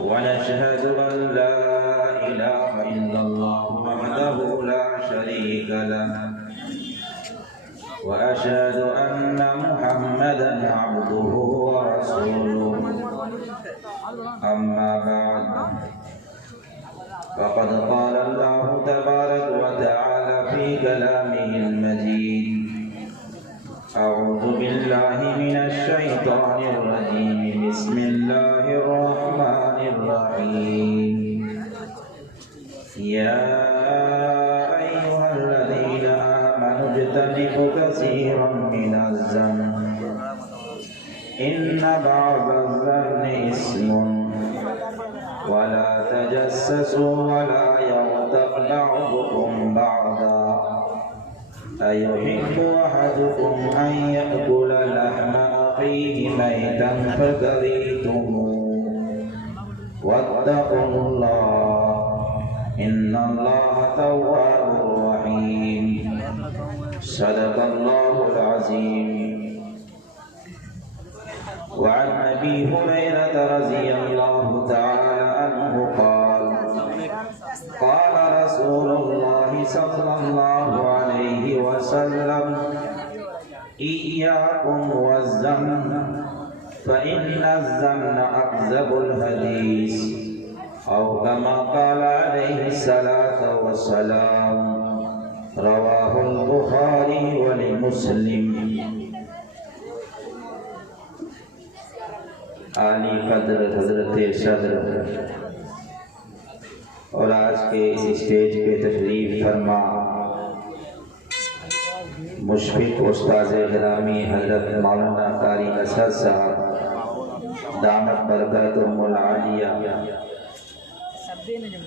ونشهد أن لا إله إلا الله وحده لا شريك له وأشهد أن محمدا عبده ورسوله أما بعد فقد قال الله تبارك وتعالى في كلامه المجيد أعوذ بالله من الشيطان الرجيم بسم الله الرحمن الرحيم يا أيها الذين آمنوا اجتنبوا كثيرا من الظن إن بعض الظن إثم ولا تجسسوا ولا يغتب بعضكم بعضا أيحب أحدكم أن يأكل لحم أخيه ميتا فكرهتموه واتقوا الله إن الله تواب رحيم صدق الله العظيم. وعن أبي هريرة رضي الله تعالى عنه قال قال رسول الله صلى الله عليه وسلم إياكم والظن فإن الظن أكذب الحديث أو كما قال عليه الصلاة والسلام رواه البخاري ولمسلم. عالی قدر حضرت صدر اور آج کے اس اسٹیج پہ تشریف فرما مشفق استاذ گرامی حضرت مولانا قاری اسد صاحب دامت برکاتہم العالیہ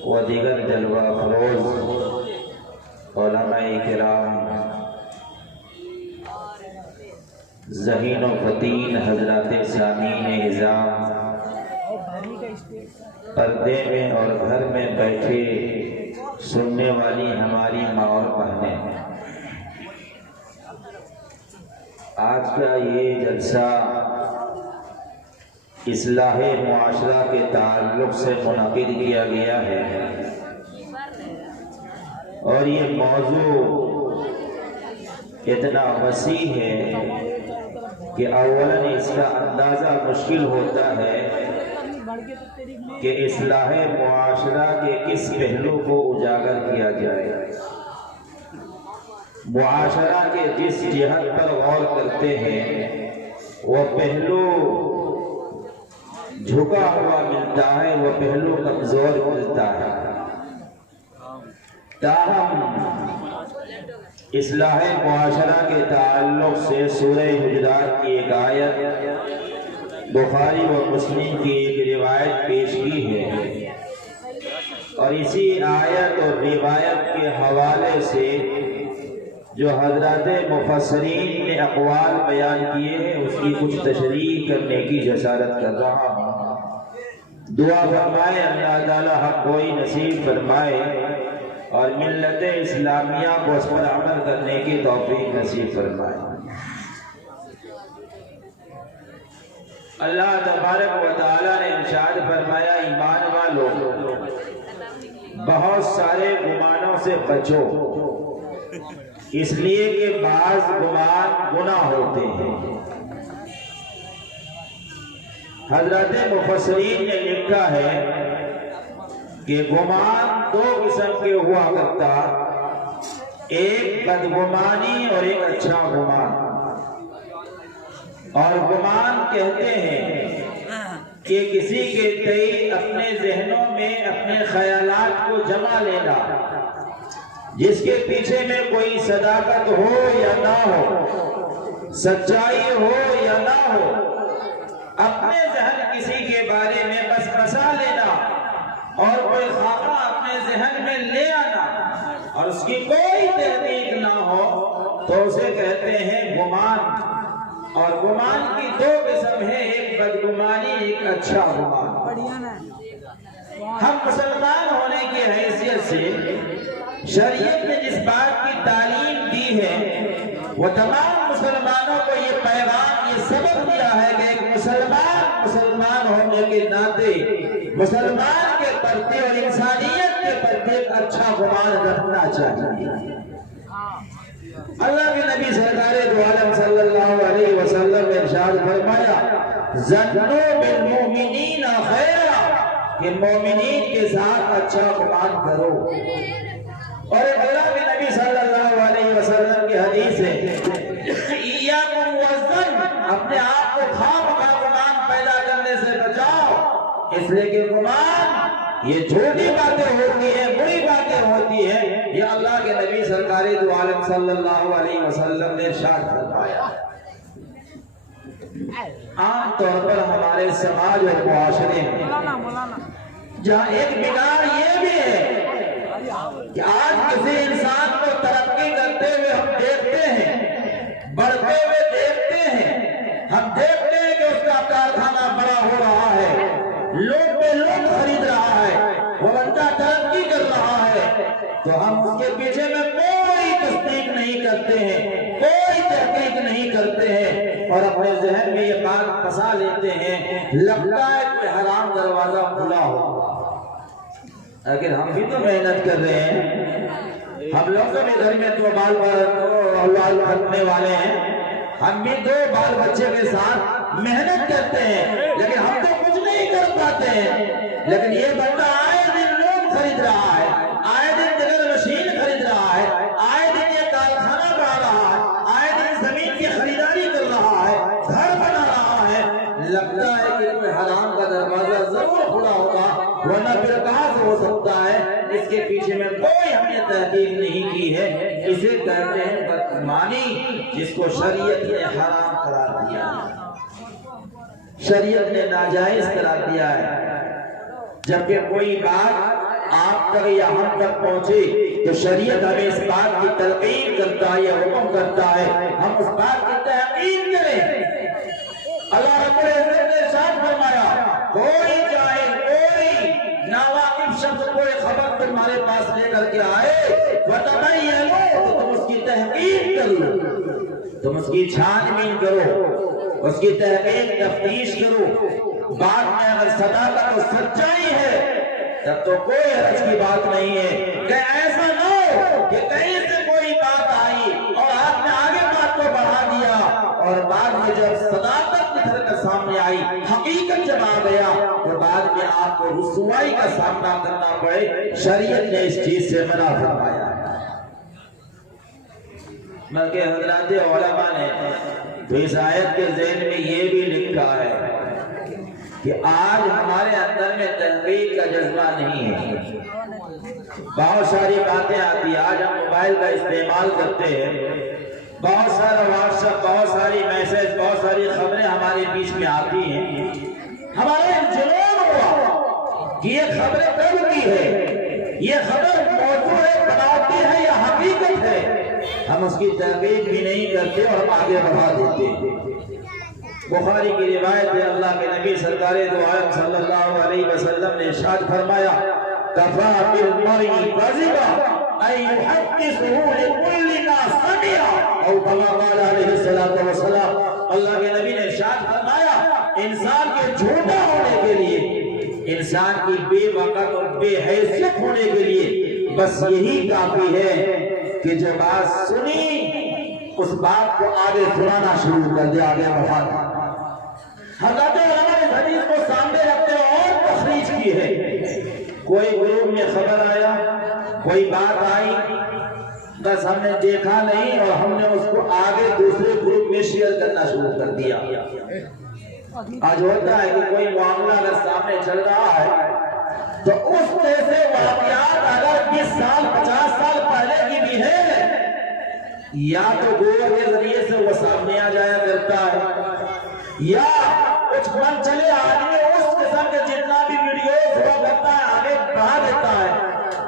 و دیگر جلوہ افروز علماء کرام ذہین و فطین حضرات سامعین اعظام پردے میں اور گھر میں بیٹھے سننے والی ہماری ماں اور بہنیں، آج کا یہ جلسہ اصلاح معاشرہ کے تعلق سے منعقد کیا گیا ہے اور یہ موضوع اتنا وسیع ہے کہ اولاً اس کا اندازہ مشکل ہوتا ہے کہ اصلاح معاشرہ کے کس پہلو کو اجاگر کیا جائے. معاشرہ کے جس جہت پر غور کرتے ہیں وہ پہلو جھکا ہوا ملتا ہے، وہ پہلو کمزور ملتا ہے. تاہم اصلاح معاشرہ کے تعلق سے سورہ حجرات کی ایک آیت بخاری و مسلم کی ایک روایت پیش کی ہے اور اسی آیت اور روایت کے حوالے سے جو حضرات مفسرین نے اقوال بیان کیے ہیں اس کی کچھ تشریح کرنے کی جسارت کر رہا ہوں. دعا فرمائے اللہ تعالی حق گوئی نصیب فرمائے اور ملت اسلامیہ کو اس پر عمل کرنے کی توفیق نصیب فرمائے. اللہ تبارک و تعالی نے ارشاد فرمایا ایمان والو بہت سارے گمانوں سے بچو اس لیے کہ بعض گمان گناہ ہوتے ہیں. حضرات مفسرین نے لکھا ہے کہ گمان دو قسم کے ہوا کرتا، ایک بدگمانی اور ایک اچھا گمان. اور گمان کہتے ہیں کہ کسی کے تئیں اپنے ذہنوں میں اپنے خیالات کو جمع لینا جس کے پیچھے میں کوئی صداقت ہو یا نہ ہو، سچائی ہو یا نہ ہو، اپنے ذہن کسی کے بارے میں بس بسا لینا اور کوئی خاکہ اپنے ذہن میں لے آنا اور اس کی کوئی تحقیق نہ ہو تو اسے کہتے ہیں گمان. اور گمان کی دو قسم ہے، ایک بدگمانی ایک اچھا گمان. ہم مسلمان ہونے کی حیثیت سے شریعت نے جس بات کی تعلیم دی ہے وہ تمام مسلمانوں کو یہ پیغام یہ سبق دیا ہے کہ ایک مسلمان ہونے کے ناطے مسلمان کے پرتی اور انسانیت کے پرتی ایک اچھا گمان رکھنا چاہیے۔ اللہ کے نبی سرکار دو عالم صلی اللہ علیہ وسلم نے ارشاد فرمایا ظنوا بالمؤمنین خیرا، کہ مومنین کے ساتھ اچھا گمان کرو۔ اور اللہ کے نبی صلی اللہ علیہ وسلم کی حدیث ہے ایاکم والظن، اپنے آپ کو خواہ گمان پیدا کرنے سے بچاؤ، اس لیے کہ گمان یہ جھوٹی باتیں ہوتی ہیں، بری باتیں ہوتی ہیں۔ یہ اللہ کے نبی سرکار دو عالم صلی اللہ علیہ وسلم نے ارشاد فرمایا۔ عام طور پر ہمارے سماج اور معاشرے میں جہاں ایک بگاڑ یہ بھی ہے کہ آج کسی انسان کو ترقی کرتے ہوئے ہم دیکھتے ہیں، بڑھتے ہوئے دیکھتے ہیں، ہم دیکھتے ہیں کہ اس کا کارخانہ بڑا ہو رہا ہے، لوگ پہ لوگ خرید رہا ہے، وہ بندہ ترقی کر رہا ہے، تو ہم اس کے پیچھے میں کوئی تصدیق نہیں کرتے ہیں، کوئی تحقیق نہیں کرتے ہیں، اور اپنے ذہن میں یہ بات پھنسا لیتے ہیں لگتا ہے کہ حرام دروازہ کھلا ہو۔ لیکن ہم بھی تو محنت کر رہے ہیں، ہم لوگ تو بھی گھر میں دو بال اولاد رکھنے والے ہیں، ہم بھی دو بال بچے کے ساتھ محنت کرتے ہیں، لیکن ہم تو کچھ نہیں کر پاتے ہیں۔ لیکن یہ بندہ آئے دن لوگ خرید رہا ہے، آئے دن ڈرل مشین خرید رہا ہے، آئے دن یہ کارخانہ بنا رہا ہے، آئے دن زمین کی خریداری کر رہا ہے، گھر بنا رہا ہے، لگتا ہے کہ کوئی حرام کا دروازہ ضرور کھلا ہوگا، ورنہ پھر کہاں سے ہو سکتا ہے؟ اس کے پیچھے میں کوئی ہم نے تحقیق نہیں کی ہے۔ اسے کہتے ہیں بدگمانی، جس کو شریعت نے حرام قرار دیا ہے، شریعت نے ناجائز قرار دیا ہے۔ جبکہ کوئی بات آپ تک یا ہم تک پہنچے تو شریعت ہمیں اس بات کی تلقین کرتا ہے یا حکم کرتا ہے ہم اس بات کی تحقیق کریں۔ اللہ رب العزت نے ارشاد فرمایا کوئی جاہل، کوئی ناواقف شخص کوئی خبر تمہارے پاس لے کر کے آئے وَتَبَيَّنُوا، تو تم اس کی تحقیق کرو، تم اس کی چھان بین کرو، اس کی تحقیق تفتیش کرو، بعد میں اگر صداقت و سچائی ہے تب تو کوئی حرج کی بات نہیں ہے۔ کہ ایسا نہ ہو کہ کہیں سے کوئی بات آئی اور آپ نے آگے بات کو بڑھا دیا اور بعد میں جب صداقت نکل کر سامنے آئی، حقیقت جب آ گیا تو بعد میں آپ کو رسوائی کا سامنا کرنا پڑے۔ شریعت نے اس چیز سے منع فرمایا ہے۔ بلکہ حضرات علماء نے تو اس آیت کے ذہن میں یہ بھی لکھا ہے کہ آج ہمارے اندر میں تحقیق کا جذبہ نہیں ہے، بہت ساری باتیں آتی ہیں، آج ہم موبائل کا استعمال کرتے ہیں، بہت سارا واٹس ایپ، بہت ساری میسج، بہت ساری خبریں ہمارے بیچ میں آتی ہیں، ہمارے جنون ہوا کہ یہ خبریں کب کی ہے، یہ خبر موضوع ہے، بناوٹی ہے یا حقیقت ہے، ہم اس کی تحقیق بھی نہیں کرتے اور ہم آگے بڑھا دیتے ہیں۔ بخاری کی روایت ہے اللہ کے نبی سرکار دو عالم صلی اللہ علیہ وسلم نے ارشاد فرمایا کفا بالمرء کذبا ان يحدثه لكل ما سمع، او كما قال علیہ الصلوۃ والسلام، اللہ کے نبی نے ارشاد فرمایا انسان کے جھوٹا ہونے کے لیے، انسان کی بے وقت اور بے حیثیت ہونے کے لیے بس یہی کافی ہے کہ جو بات سنی اس بات کو آگے سنانا شروع کر دے، آگے بڑھانا۔ حضرت علماء اس حدیث کو سامنے رکھتے اور تخریج کی ہے۔ کوئی گروپ میں خبر آیا، کوئی بات آئی، بس ہم نے دیکھا نہیں اور ہم نے اس کو آگے دوسرے گروپ میں شیئر کرنا شروع کر دیا۔ آج ہوتا ہے کہ کوئی معاملہ اگر سامنے چل رہا ہے تو اس جیسے واقعات اگر 20 سال 50 سال پہلے کی بھی ہے یا تو گویا کے ذریعے سے وہ سامنے آ جایا کرتا ہے یا کچھ من چلے آدمی اس قسم کے جتنا بھی ویڈیوز ہوا کرتا ہے آگے بڑھا دیتا ہے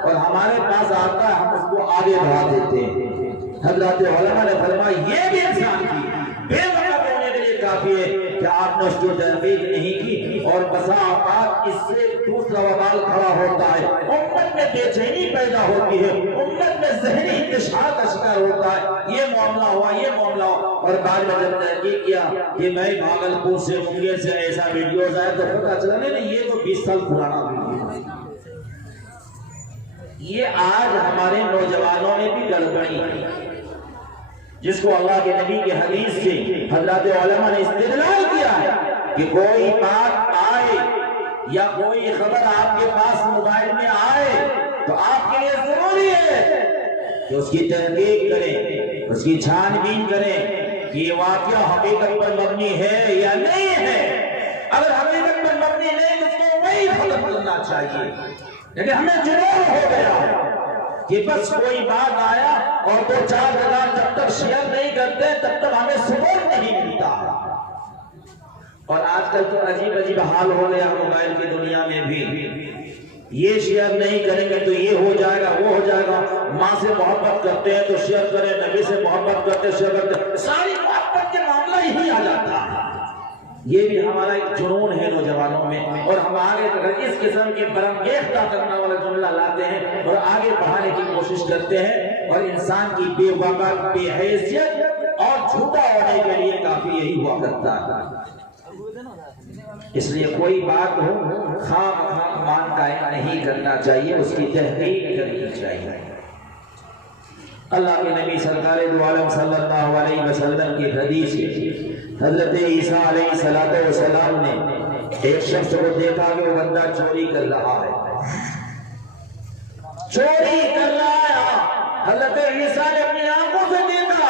اور ہمارے پاس آتا ہے ہم اس کو آگے بڑھا دیتے ہیں۔ حضرات علماء نے فرمایا یہ بھی انسان کی بے وقت ہونے کے لیے کافی ہے کہ آپ نے اس کی تحقیق نہیں کی، اور بسا اوقات اس سے دوسرا وبال کھڑا ہوتا ہے، امت میں بے چینی پیدا ہوتی ہے، امت میں ذہنی انتشار کا شکار ہوتا ہے، یہ معاملہ ہوا، یہ معاملہ ہوا، اور بعد میں جب تحقیق کیا کہ میں بھاگلپور سے منگیر سے ایسا ویڈیوز آئے تو پتا چلا نہیں یہ تو 20 سال پرانا ویڈیو ہے۔ یہ آج ہمارے نوجوانوں میں بھی گڑبڑی ہے، جس کو اللہ کے نبی کے حدیث سے حضرات علماء نے استدلال کیا ہے کہ کوئی بات آئے یا کوئی خبر آپ کے پاس موبائل میں آئے تو آپ کے لیے ضروری ہے کہ اس کی تحقیق کریں، اس کی چھان بین کریں کہ یہ واقعہ حقیقت پر مبنی ہے یا نہیں ہے۔ اگر حقیقت پر مبنی نہیں تو اس کو وہی ختم کرنا چاہیے، لیکن ہمیں جنون ہو گیا کہ بس کوئی بات آیا اور 2-4 جگہ جب تک شیئر نہیں کرتے تب تک ہمیں سکون نہیں ملتا۔ اور آج کل تو عجیب عجیب حال ہو گیا موبائل کی دنیا میں بھی، یہ شیئر نہیں کریں گے تو یہ ہو جائے گا، وہ ہو جائے گا، ماں سے محبت کرتے ہیں تو شیئر کریں، نبی سے محبت کرتے ہیں شیئر کرتے ہیں، ساری محبت کے معاملہ یہی آ جاتا ہے۔ یہ بھی ہمارا ایک جنون ہے نوجوانوں میں، اور ہم آگے اس قسم کے برانگیختہ کرنے والا جملہ لاتے ہیں اور آگے بڑھانے کی کوشش کرتے ہیں، اور انسان کی بے وقار، بے حیثیت اور جھوٹا ہونے کے لیے کافی یہی ہوا کرتا ہے۔ اس لیے کوئی بات ہو خام مان قائم نہیں کرنا چاہیے، اس کی تحقیق کرنی چاہیے۔ اللہ کے نبی سرکار دو عالم صلی اللہ علیہ وسلم کی حدیث ہے، حضرت عیسیٰ علیہ السلام نے ایک شخص کو دیکھا کہ وہ بندہ چوری کر رہا ہے، چوری کر رہا ہے، حضرت عیسیٰ نے اپنی آنکھوں سے دیکھا۔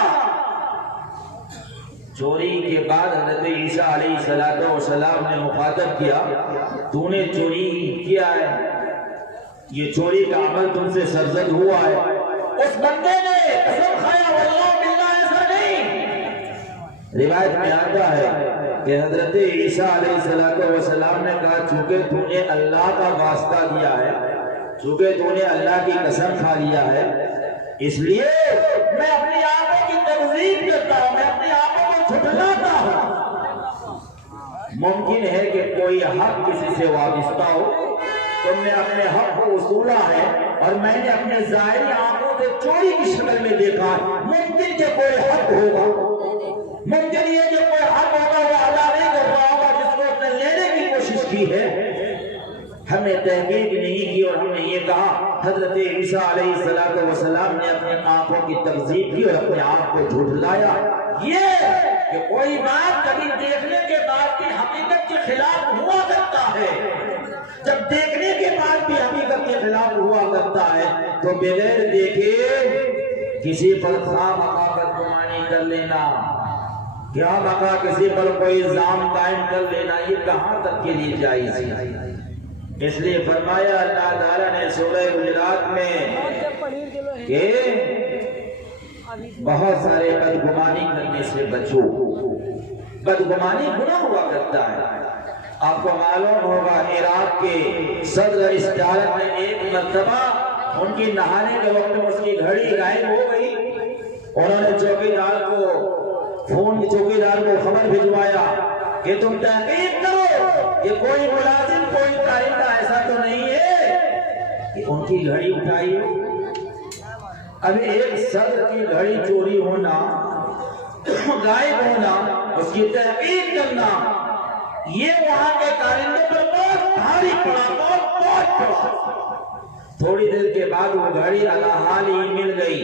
چوری کے بعد حضرت عیسیٰ علیہ السلام نے مخاطب کیا، تو نے چوری کیا ہے، یہ چوری کا عمل تم سے سرزد ہوا ہے۔ اس بندے نے قسم کھایا واللہ باللہ ایسا نہیں۔ روایت میں آتا ہے کہ حضرت عیسیٰ علیہ السلام نے کہا چونکہ تو نے اللہ کا واسطہ دیا ہے، چونکہ تو نے اللہ کی قسم کھا لیا ہے، اس لیے میں اپنی آنکھوں کی تکذیب کرتا ہوں، میں اپنی آنکھوں کو جھٹلاتا ہوں۔ ممکن ہے کہ کوئی حق کسی سے وابستہ ہو، تم نے اپنے حق کو وصولا ہے اور میں نے اپنے ظاہری آنکھوں سے چوری کی شکل میں دیکھا، ممکن کہ کوئی حق ہوگا، ممکن یہ جو کوئی حق ہوگا وہ ادا نہیں کر رہا ہوگا جس کو اس نے لینے کی کوشش کی ہے۔ ہم نے تحقیق نہیں کی اور ہم نے یہ کہا حضرت عیسیٰ علیہ السلام نے اپنی آنکھوں کی تکذیب کی اور اپنے آپ کو جھٹلایا۔ یہ کہ کوئی بات کبھی دیکھنے کے بعد بھی حقیقت کے خلاف ہوا کرتا ہے، جب دیکھنے کے بعد بھی حقیقت کے خلاف ہوا کرتا ہے تو بغیر دیکھے کسی پر خواہ مخواہ بدگمانی کر لینا، کیا مخواہ کسی پر کوئی الزام قائم کر لینا، یہ کہاں تک کے لیے جائز ہے؟ اس لیے فرمایا اللہ تعالیٰ نے سورہ حجرات میں کہ بہت سارے بدگمانی کرنے سے بچو، بدگمانی گناہ ہوا کرتا ہے۔ آپ کو معلوم ہوگا عراق کے صدر استعارت میں ایک مرتبہ ان کی نہانے کے وقت میں اس کی گھڑی غائب ہو گئی، انہوں نے چوکیدار کو خبر بھجوایا کہ تم تحقیق کرو کہ کوئی ملازم کوئی قائدہ ایسا تو نہیں ہے کہ ان کی گھڑی اٹھائی ہو۔ اب ایک صدر کی گھڑی چوری ہونا، غائب ہونا، اس کی تحقیق کرنا، یہ وہاں کے کارندوں پر بہت بھاری پڑا، بہت پڑا۔ تھوڑی دیر کے بعد وہ گھڑی حال ہی مل گئی،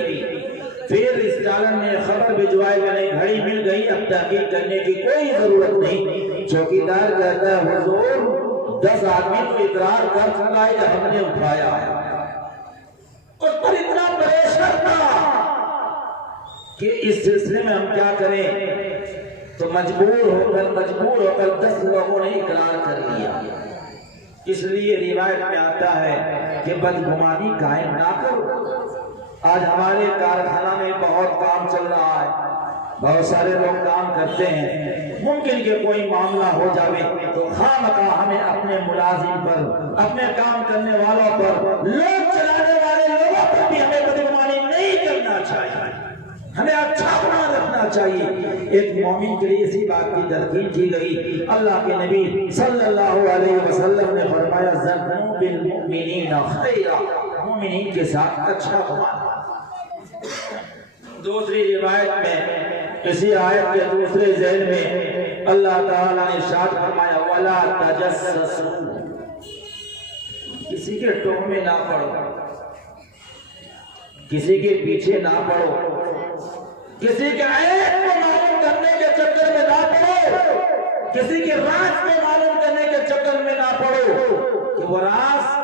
پھر اس عالم نے خبر بھجوائی کہ نہیں گھڑی مل گئی، اب تحقیق کرنے کی کوئی ضرورت نہیں۔ چوکیدار کہتا ہے حضور 10 آدمی تو اقرار کر چکا ہے کہ ہم نے اٹھایا ہے۔ اس پر اتنا پریشر تھا کہ اس سلسلے میں ہم کیا کریں، تو مجبور ہو کر 10 لوگوں نے اقرار کر لیا۔ اس لیے روایت میں آتا ہے کہ بدگمانی قائم نہ کرو۔ آج ہمارے کارخانہ میں بہت کام چل رہا ہے، بہت سارے لوگ کام کرتے ہیں، ممکن کہ کوئی معاملہ ہو جاوے تو خواہ مخواہ ہمیں اپنے ملازم پر، اپنے کام کرنے والوں پر، لوگ چلانے والے لوگوں پر بھی ہمیں بدگمانی نہیں کرنا چاہیے۔ ہمیں اچھا گمان رکھنا چاہیے. ایک مومن کے لیے اسی بات کی تلقین کی گئی. اللہ کے نبی صلی اللہ علیہ وسلم نے فرمایا ظنوا بالمؤمنین خیرا، مومنین کے ساتھ اچھا گمان. دوسری روایت میں اسی آیت کے دوسرے ذیل میں اللہ تعالیٰ نے ارشاد فرمایا ولا تجسسوا، کسی کے ٹوہمے نہ پڑو، کسی کے پیچھے نہ پڑو، کسی کے عیب کو معلوم کرنے کے چکر میں نہ پڑو، کسی کے راز کو معلوم کرنے کے چکر میں نہ پڑو کہ وہ راز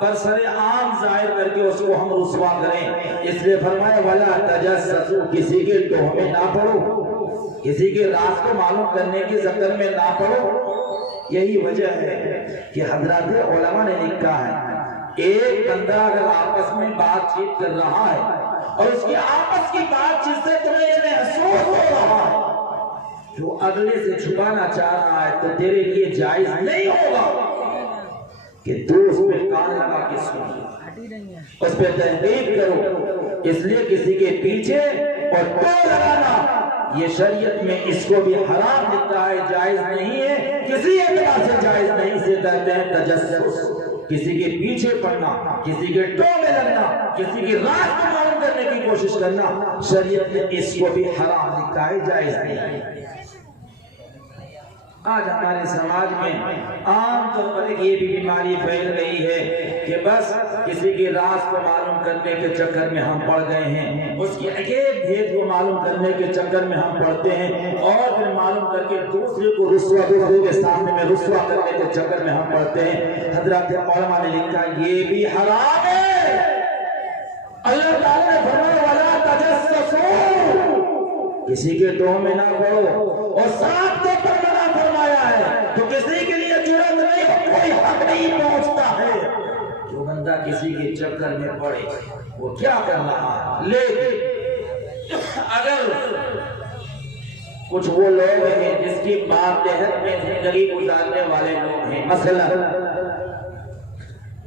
پر سر عام ظاہر کر کے اس کو ہم رسوا کریں. اس لیے فرمایا ولا تجسسوا، کسی کے ٹوہمے نہ پڑو، کسی کے راز کو معلوم کرنے کے چکر میں نہ پڑو. یہی وجہ ہے کہ حضرات علماء نے لکھا ہے ایک بندہ اگر آپس میں بات چیت کر رہا ہے اور اس کی آپس کی بات چیت سے تمہیں یہ محسوس ہو رہا ہے جو اگلے سے چھپانا چاہ رہا ہے تو تیرے لیے جائز نہیں ہوگا کہ تو اس پہ کان لگا کے سن، اس پہ تحقیق کرو. اس لیے کسی کے پیچھے اور ٹو لگانا یہ شریعت میں اس کو بھی حرام لکھا ہے، جائز نہیں ہے. کسی اعتبار سے جائز نہیں سے کہتے ہیں تجسس، کسی کے پیچھے پڑنا، کسی کے ٹو میں لگنا، کسی کی راز کو معلوم کرنے کی کوشش کرنا شریعت نے اس کو بھی حرام لکھا ہے، جائز نہیں ہے. آج ہمارے سماج میں عام طور پر یہ بھی بیماری پھیل گئی ہے کہ بس کسی کے راز کو معلوم کرنے کے چکر میں ہم پڑ گئے ہیں، اس کی عجیب بھید کو معلوم کرنے کے چکر میں ہم پڑتے ہیں اور پھر معلوم کر کے دوسرے کو دوسرے کے سامنے میں رسوا کرنے کے چکر میں ہم پڑتے ہیں. حضرات علماء نے لکھا یہ بھی حرام ہے. اللہ تعالیٰ نے فرمایا ولا تجسسوا، کسی کے ٹوہ میں نہ پڑو اور صاف طور پر منع فرمایا ہے تو کسی کے لیے جرات نہیں، کوئی حق نہیں پہنچتا ہے. جو بندہ کسی کے چکر میں پڑے وہ کیا کر رہا ہے. لیکن اگر کچھ وہ لوگ ہیں جس کی ماتحت میں زندگی گزارنے والے لوگ ہیں، مثلا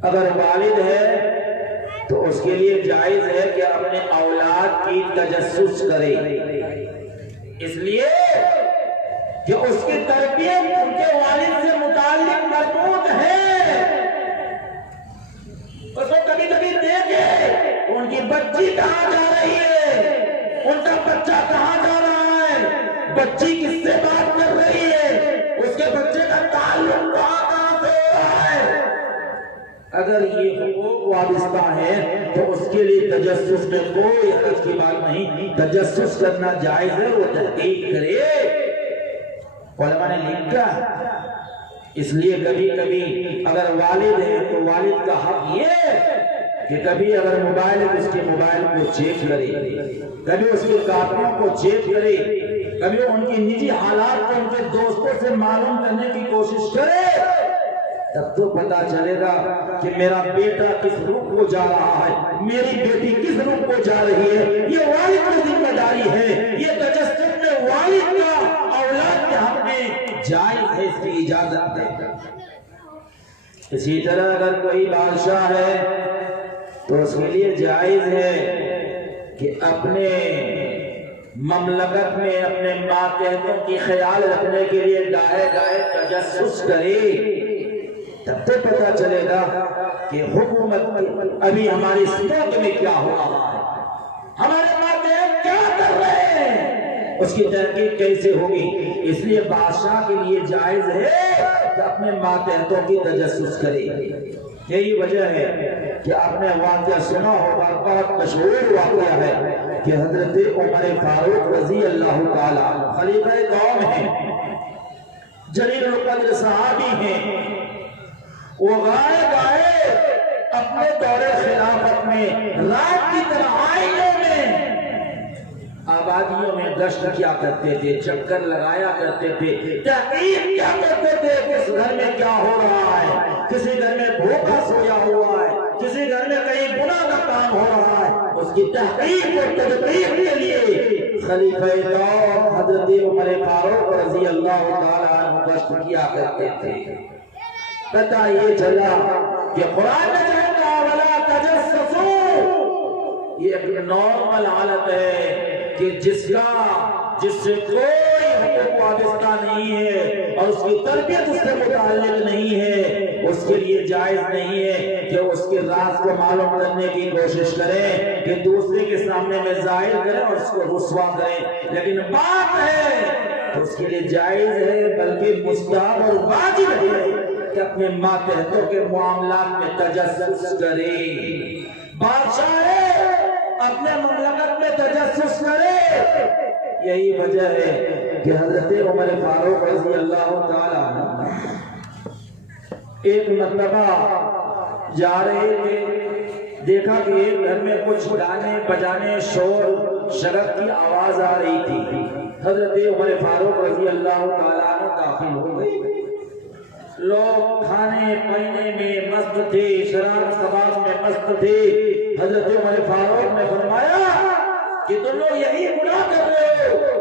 اگر والد ہے تو اس کے لیے جائز ہے کہ اپنے اولاد کی تجسس کرے، اس لیے کہ اس کی تربیت ان کے والد سے متعلق مربوط ہے. اس کو کبھی کبھی دیکھے ان کی بچی کہاں جا رہی ہے، ان کا بچہ کہاں جا رہا ہے، بچی کس سے بات کر رہی ہے، اس کے بچے کا تعلق کہاں سے ہو رہا ہے. اگر یہ حقوق وابستہ ہے تو اس کے لیے تجسس میں کوئی حرج کی بات نہیں، تجسس کرنا جائز ہے، وہ تحقیق کرے. علماء نے لکھا اس لیے کبھی کبھی اگر والد ہے تو والد کا حق یہ کہ کبھی اگر موبائل ہے اس کے موبائل کو چیک کرے، کبھی اس کے کاپیوں کو چیک کرے، کبھی ان کی نجی حالات کو ان کے دوستوں سے معلوم کرنے کی کوشش کرے. تب تو پتا چلے گا کہ میرا بیٹا کس رخ کو جا رہا ہے، میری بیٹی کس رخ کو جا رہی ہے. یہ والد کی ذمہ داری ہے، یہ تجسس میں والد کا اولاد کے حق میں جائز ہے، اس کی اجازت ہے. اسی طرح اگر کوئی بادشاہ ہے تو اس کے لیے جائز ہے کہ اپنے مملکت میں اپنے ماتحتوں کی خیال رکھنے کے لیے گاہے گاہے تجسس کرے. تب تو پتا چلے گا کہ حکومت ابھی ہماری ملک میں کیا ہو رہا ہے، ہمارے ماتحت کیا کر رہے ہیں، اس کی تحقیق کیسے ہوگی. اس لیے بادشاہ کے لیے جائز ہے کہ اپنے ماتحتوں کی تجسس کرے. یہی وجہ ہے کہ آپ نے واقعہ سنا ہوگا، بہت مشہور واقعہ ہے کہ حضرت عمر فاروق رضی اللہ تعالیٰ خلیفہ قوم ہیں، جلیل القدر صحابی ہیں. وہ گائے گائے اپنے دور خلافت میں رات کی تنہائیوں میں آبادیوں میں گشت کیا کرتے تھے، چکر لگایا کرتے تھے، تحقیق کیا کرتے تھے کس گھر میں کیا ہو رہا ہے، کسی گھر میں بھوکا سویا ہوا ہے، کسی گھر میں کہیں گناہ کا کام ہو رہا ہے. اس کی تحقیق اور تدقیق کے لیے خلیفہ قوم حضرت عمر فاروق رضی اللہ تعالیٰ عنہ گشت کیا کرتے تھے. پتہ یہ چلا کہ قرآن میں کہتا ولا تجسسوا، یہ ایک نارمل حالت ہے کہ جس سے کوئی حقوق وابستہ نہیں ہے اور اس کی تربیت اس سے متعلق نہیں ہے، اس کے لیے جائز نہیں ہے کہ اس کے راز کو معلوم کرنے کی کوشش کرے، کہ دوسرے کے سامنے میں ظاہر کرے اور اس کو رسوا کرے۔ لیکن بات ہے تو اس کے لیے جائز ہے، بلکہ مستحب اور واجب ہے کہ اپنے ماتحتوں کے معاملات میں تجسس کرے۔ بادشاہ ہے اپنے مملکت میں تجسس کرے۔ یہی وجہ ہے کہ حضرت عمر فاروق رضی اللہ تعالی عنہ ایک مرتبہ جا رہے تھے، دیکھا کہ ایک گھر میں کچھ گانے بجانے شور شرط کی آواز آ رہی تھی۔ حضرت عمر فاروق رضی اللہ تعالی عنہ داخل ہو گئے۔ لوگ کھانے پینے میں مست تھے، شراب شباب میں مست تھے۔ حضرت عمر فاروق نے فرمایا کہ تم لوگ یہی گناہ کر رہے ہو،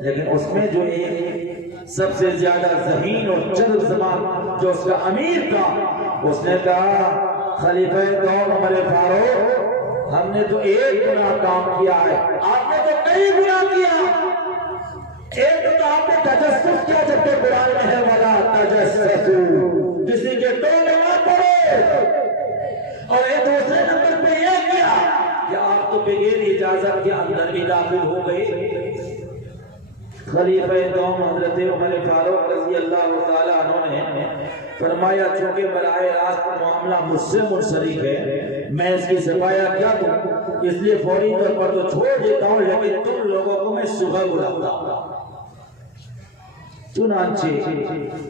لیکن اس میں جو ایک سب سے زیادہ ذہین اور چرب زبان جو اس کا امیر تھا، اس نے کہا خلیفہ دور عمر فاروق، ہم نے تو ایک گناہ کام کیا ہے، آپ نے تو کئی گناہ کیا۔ ایک تو آپ نے تجسس کیا، جب کہ قرآن میں ہے وَلَا تَجَسَّسُوا، کسی کے ٹولے نہ پڑو، اور ایک دوسرے نمبر پہ یہ کیا کہ آپ تو بغیر اجازت کے اندر بھی داخل ہو گئے۔ خلیفہ دوم حضرت عمر فاروق رضی اللہ تعالی عنہ نے فرمایا چونکہ براہ راست معاملہ مجھ سے منسلک ہے، میں اس کی صفایا کیا دوں، اس لیے فوری طور پر تو چھوڑ دیتا ہوں، لیکن تم لوگوں کو میں صبح بلاتا ہوں۔ چنانچہ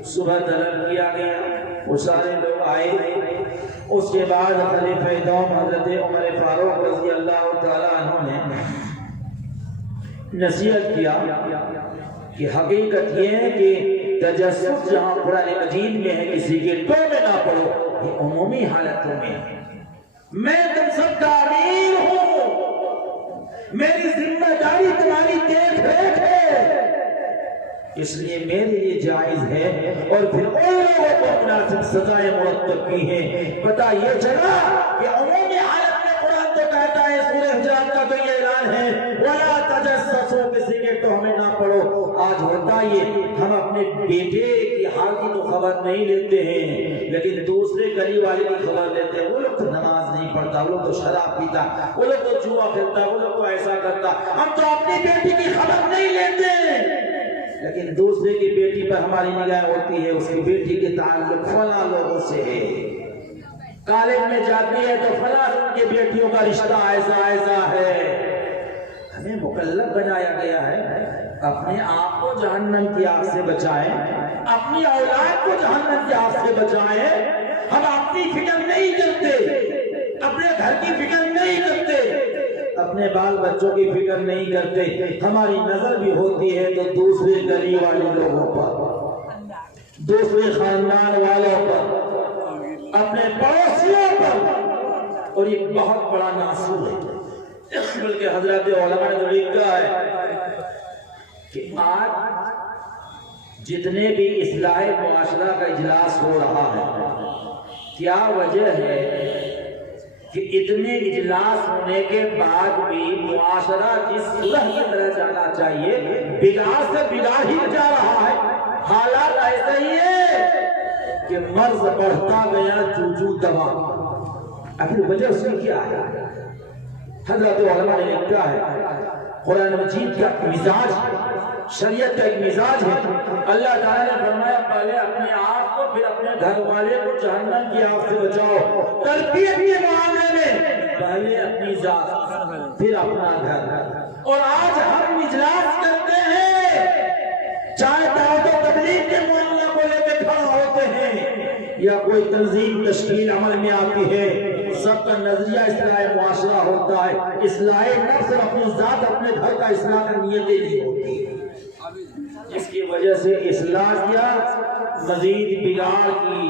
صبح طلب کیا گیا، وہ سارے لوگ آئے۔ اس کے بعد خلیفہ دوم حضرت عمر فاروق رضی اللہ تعالی عنہ نے نصیحت کیا کہ حقیقت یہ ہے کہ تجسس جہاں قرآن مجید میں ہے کسی کے ٹولے نہ پڑو، یہ عمومی حالتوں میں ہے۔ میں تم سب کا امیر ہوں، میری ذمہ داری تمہاری دیکھ ریکھ ہے، اس لیے میرے لیے جائز ہے۔ اور پھر ان لوگوں کو مناسب سزائیں مرتب کی ہیں۔ پتہ یہ چلا کہ عمومی حالت میں قرآن تو کہتا ہے، سورہ حجرات کا تو یہ اعلان ہے وَلَا تَجَسَّسُوا، کسی کے ٹوہمے نہ پڑو۔ آج ہوتا یہ ہم اپنے بیٹے کی حال کی تو خبر نہیں لیتے ہیں، لیکن دوسرے گلی والے کی خبر لیتے ہیں۔ وہ لوگ تو نماز نہیں پڑھتا، وہ لوگ تو شراب پیتا، وہ لوگ تو جوا کھیلتا، وہ لوگ تو ایسا کرتا، ہم تو اپنی بیٹی کی خبر نہیں لیتے، لیکن دوسرے کی بیٹی پر ہماری نگاہ ہوتی ہے، اس کی بیٹی کے تعلق فلاں لوگوں سے ہے، کالج میں جاتی ہے تو فلاں کے بیٹیوں کا رشتہ ایسا ایسا ہے۔ ہمیں مکلف بنایا گیا ہے اپنے آپ کو جہنم کی آگ سے بچائیں، اپنی اولاد کو جہنم کی آگ سے بچائیں۔ ہم اپنی فکر نہیں کرتے، اپنے گھر کی فکر نہیں کرتے، اپنے بال بچوں کی فکر نہیں کرتے، ہماری نظر بھی ہوتی ہے تو دوسرے گلی والے لوگوں پر، دوسرے خاندان والوں پر، اپنے پڑوسیوں پر، اور یہ بہت بڑا ناصور ہے۔ بلکہ حضرت علماء نے لکھا ہے کہ آج جتنے بھی اصلاح معاشرہ کا اجلاس ہو رہا ہے، کیا وجہ ہے کہ اتنے اجلاس ہونے کے بعد بھی معاشرہ جس صلح کی طرف جانا چاہیے بگاڑ سے بگاڑ ہی جا رہا ہے۔ حالات ایسے ہی ہے کہ مرض بڑھتا گیا چوچو دوا۔ آخر وجہ اس میں کیا ہے؟ حضرت علماء نے لکھا ہے قرآن مجید کا مزاج، شریعت کا ایک مزاج ہے۔ اللہ تعالیٰ نے فرمایا پہلے اپنے آپ کو پھر اپنے گھر والے کو جہنم کی آگ سے بچاؤ۔ تربیت کے معاملے میں پہلے اپنی ذات پھر اپنا گھر۔ اور آج ہم اجلاس کرتے ہیں، چاہے دعوت و تبلیغ کے معاملے کو لے کے کھڑا ہوتے ہیں یا کوئی تنظیم تشکیل عمل میں آتی ہے، سب کا نظریہ اصلاح معاشرہ ہوتا ہے۔ اصلاح نفس اپنی ذات اپنے گھر کا اصلاح کا نیتیں نہیں ہوتی، جس کی وجہ سے اصلاح کیا مزید بگاڑ کی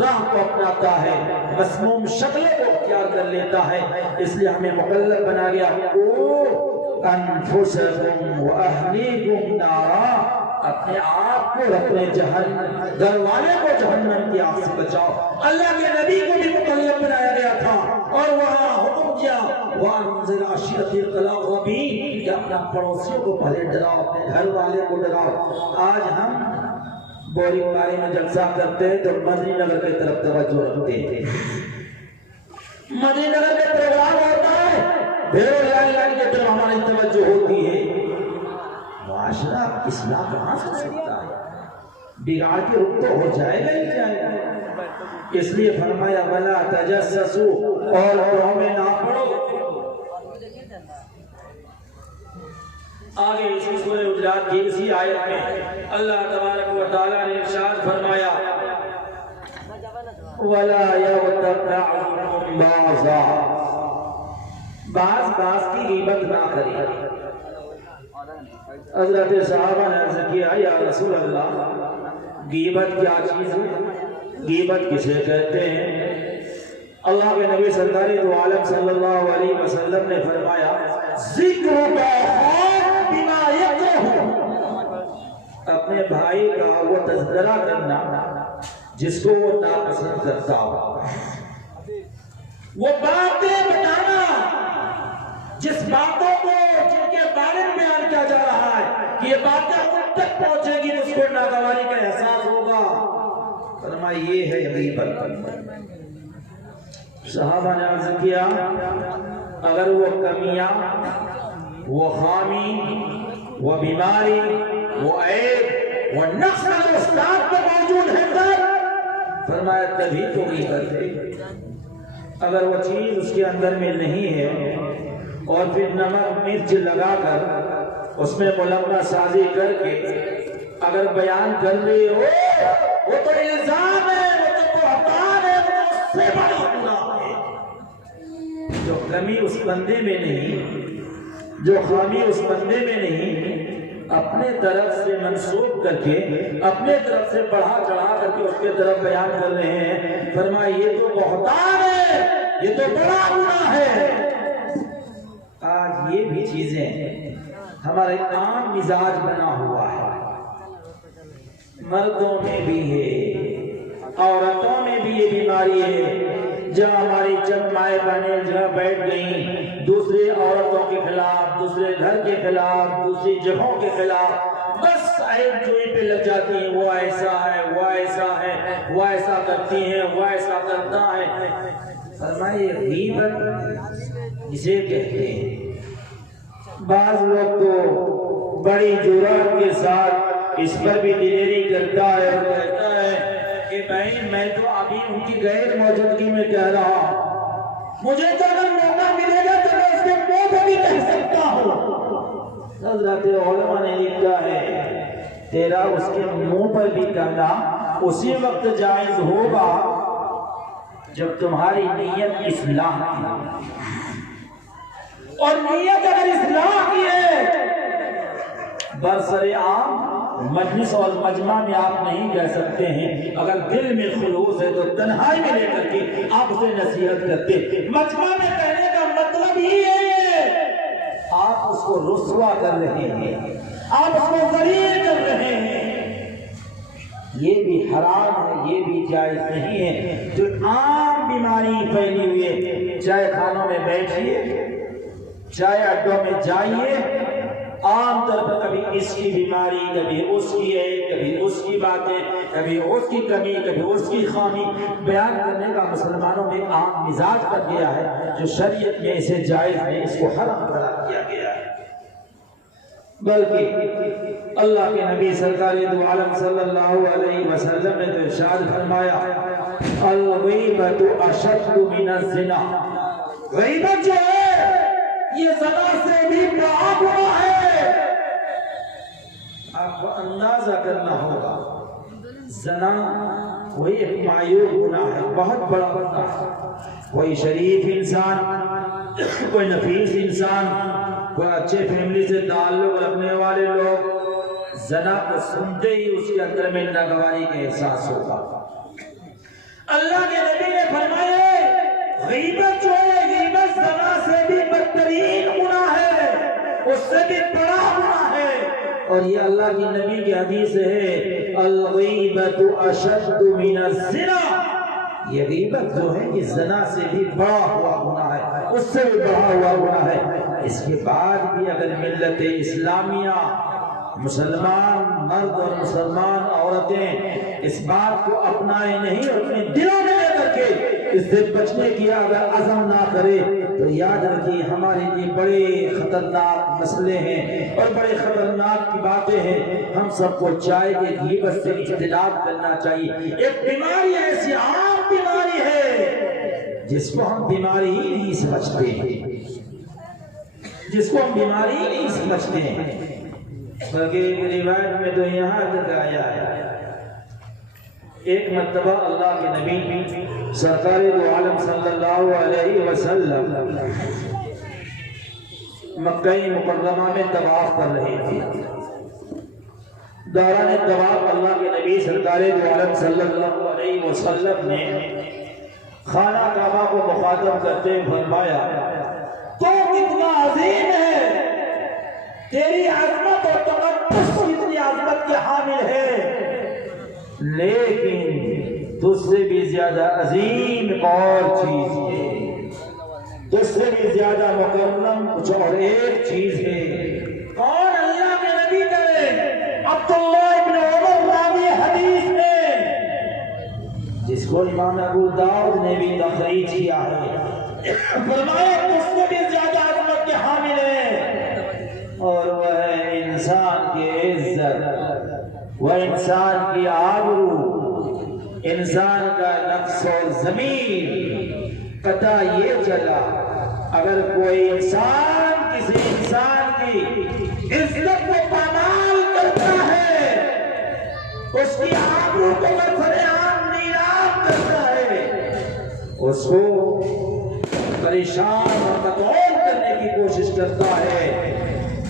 راہ کو اپناتا ہے، مسموم شکلوں کو اختیار کر لیتا ہے۔ اس لیے ہمیں مکلف بنا گیا انفسکم واہلیکم نارا، اپنے آپ کو اپنے گھر والے کو جہنم کی آگ سے بچاؤ۔ اللہ کے نبی کو بھی مکلف بنایا گیا تھا اور وہاں حکم کیا وَأَنذِرْ عَشِيرَتَكَ الْأَقْرَبِينَ کہ اپنا پڑوسیوں کو پہلے ڈراؤ، اپنے گھر والے کو ڈراؤ۔ آج ہم بوری پاری میں جلسہ کرتے ہیں تو مدنی نگر کی طرف توجہ رکھتے ہیں، مدنی نگر میں پروگرام ہوتا ہے بھیڑ لائن کی طرف ہماری توجہ ہوتی ہے۔ معاشرہ اصلاح کہاں سے سکتا ہے؟ بگاڑ کے رخ تو ہو جائے گا ہی جائے گا۔ اس لیے فرمایا وَلَا تَجَسَّسُوا، اور میں نہ پڑھو۔ آگے اسی سورہ حجرات کی اسی آیت میں اللہ تبارک و تعالیٰ نے ارشاد فرمایا وَلَا يَغْتَبْ بَعْضُكُمْ بَعْضًا، بعض کی غیبت نہ کرے۔ حضرت صحابہ نے عرض کیا یا رسول اللہ غیبت کیا چیز ہے؟ غیبت کسے کہتے ہیں؟ اللہ کے نبی سرکار دو عالم صلی اللہ علیہ وسلم نے فرمایا ذکر بما یکرہ، اپنے بھائی کا وہ تذکرہ کرنا جس کو وہ ناپسند کرتا ہو، وہ باتیں بتانا جس باتوں کو جن کے بارے میں بیان کیا جا رہا ہے کہ یہ باتیں ان تک پہنچے گی تو اس کو ناگواری کا احساس ہوگا۔ فرمایا یہ ہے غیبت۔ صحابہ نے عرض کیا اگر وہ کمیاں، وہ خامی، وہ بیماری، وہ عیب، وہ نقص استاد پہ موجود ہے تب فرمایا تبھی تو غیبت ہے۔ اگر وہ چیز اس کے اندر میں نہیں ہے اور پھر نمک مرچ لگا کر اس میں ملمہ سازی کر کے اگر بیان کر رہے ہو وہ تو الزام ہے، وہ تو بہتان ہے، وہ اس سے بڑا گناہ ہے۔ جو کمی اس بندے میں نہیں، جو خامی اس بندے میں نہیں، اپنے طرف سے منسوب کر کے اپنے طرف سے بڑھا چڑھا کر کے اس کے طرف بیان کر رہے ہیں، فرمایا یہ تو بہتان ہے، یہ تو بڑا گناہ ہے۔ آج یہ بھی چیزیں ہمارے عام مزاج بنا ہوا ہے، مردوں میں بھی ہے، عورتوں میں بھی یہ بیماری ہے۔ جہاں ہماری چند مائیں بہنیں جہاں بیٹھ گئیں دوسری عورتوں کے خلاف، دوسرے گھر کے خلاف، دوسری جگہوں کے خلاف، بس عیب جوئی پہ لگ جاتی ہیں، وہ ایسا ہے، وہ ایسا ہے، وہ ایسا کرتی ہیں، وہ ایسا کرتا ہے۔ فرمائے غیبت اسے کہتے ہیں۔ بعض لوگ تو بڑی جرات کے ساتھ اس پر بھی دلیری کرتا ہے اور کہتا ہے کہ بھائی میں تو ابھی ان کی غیر موجودگی میں کہہ رہا ہوں، مجھے تو اگر موقع ملے گا تو میں اس کے منہ پہ بھی کہہ سکتا ہوں۔ حضرت علماء نے لکھا ہے تیرا اس کے منہ پر بھی کہنا اسی وقت جائز ہوگا جب تمہاری نیت اصلاح کی، اور نیت اگر اصلاح کی ہے برسر عام مجلس اور مجمع میں آپ نہیں کہہ سکتے ہیں، اگر دل میں خلوص ہے تو تنہائی میں لے کر کے آپ اسے نصیحت کرتے۔ مجمع میں کہنے کا مطلب ہی ہے آپ اس کو رسوا کر رہے ہیں، آپ اس کو ذلیل کر رہے ہیں، یہ بھی حرام ہے، یہ بھی جائز نہیں ہے۔ جو عام بیماری پھیلی ہوئی ہے، چائے خانوں میں بیٹھیے، چائے اڈوں میں جائیے، عام طور پر کبھی اس کی بیماری، کبھی اس کی ہے، کبھی اس کی باتیں، کبھی اس کی کمی، کبھی اس کی خامی بیان کرنے کا مسلمانوں میں عام مزاج کر گیا ہے، جو شریعت میں اسے جائز ہے، اس کو حرام قرار کیا گیا ہے۔ بلکہ اللہ کے نبی سرکار دو عالم صلی اللہ علیہ وسلم نے تو ارشاد فرمایا الغیبۃ اشد من الزنا، غیبت جو ہے یہ زنا سے بھی بڑا گناہ ہے۔ آپ کو اندازہ کرنا ہوگا زنا کوئی ایک معیوب گناہ ہے، بہت بڑا گناہ ہے۔ کوئی شریف انسان، کوئی نفیس انسان، کوئی اچھے فیملی سے تعلق رکھنے والے لوگ زنا کو سنتے ہی اس کے اندر میں ناگواری کا احساس ہوگا۔ اللہ کے نبی نے فرمایا غیبت جو ہے، غیبت زنا سے بھی بدترین گناہ ہے، اس سے بھی بڑا گناہ ہے۔ اور یہ اللہ کی نبی کی حدیث ہے الغیبۃ اشد من الزنا، یہ غیبت جو ہے یہ زنا سے بھی بڑا ہوا گناہ ہے، اس سے بھی بڑا ہوا گناہ ہے۔ اس کے بعد بھی اگر ملت اسلامیہ، مسلمان مرد اور مسلمان عورتیں اس بات کو اپنائے نہیں، اپنے دلوں میں لے کر کے اس سے بچنے کی اگر عزم نہ کرے تو یاد رکھیے ہمارے لیے بڑے خطرناک مسئلے ہیں اور بڑے خطرناک کی باتیں ہیں۔ ہم سب کو چاہے کہ غیبت سے اجتناب کرنا چاہیے۔ ایک بیماری ایسی عام بیماری ہے جس کو ہم بیماری ہی نہیں سمجھتے، جس کو ہم بیماری ہی نہیں سمجھتے ہیں، بلکہ ایک روایت میں تو یہاں تک آیا ہے، ایک مرتبہ اللہ کے نبی سرکار دو عالم صلی اللہ علیہ وسلم مکہ مکرمہ میں طواف کر رہے تھے۔ دوران طواف اللہ کے نبی سرکار دو عالم صلی اللہ علیہ وسلم نے خانہ کعبہ کو مخاطب کرتے فرمایا، تو کتنا عظیم ہے، تیری عظمت اور تقدس کتنی عظمت کے حامل ہے، لیکن تجھ سے بھی زیادہ عظیم ایک اور چیز ہے، تجھ سے بھی زیادہ مکرم کچھ اور ایک چیز ہے۔ اور اللہ کے نبی کرے عبداللہ ابن عمر راوی حدیث میں، جس کو امام ابو داؤد نے بھی تخریج کیا ہے، فرمایا تجھ سے بھی زیادہ عظمت کے حامل ہے، اور وہ ہے انسان کی عزت، وہ انسان کی آبرو، انسان کا نفس و ضمیر۔ پتہ یہ چلا اگر کوئی انسان کسی انسان کی عزت کو پامال کرتا ہے، اس کی آبرو کو برسر نیلام کرتا ہے، اس کو پریشان اور مطعون کرنے کی کوشش کرتا ہے،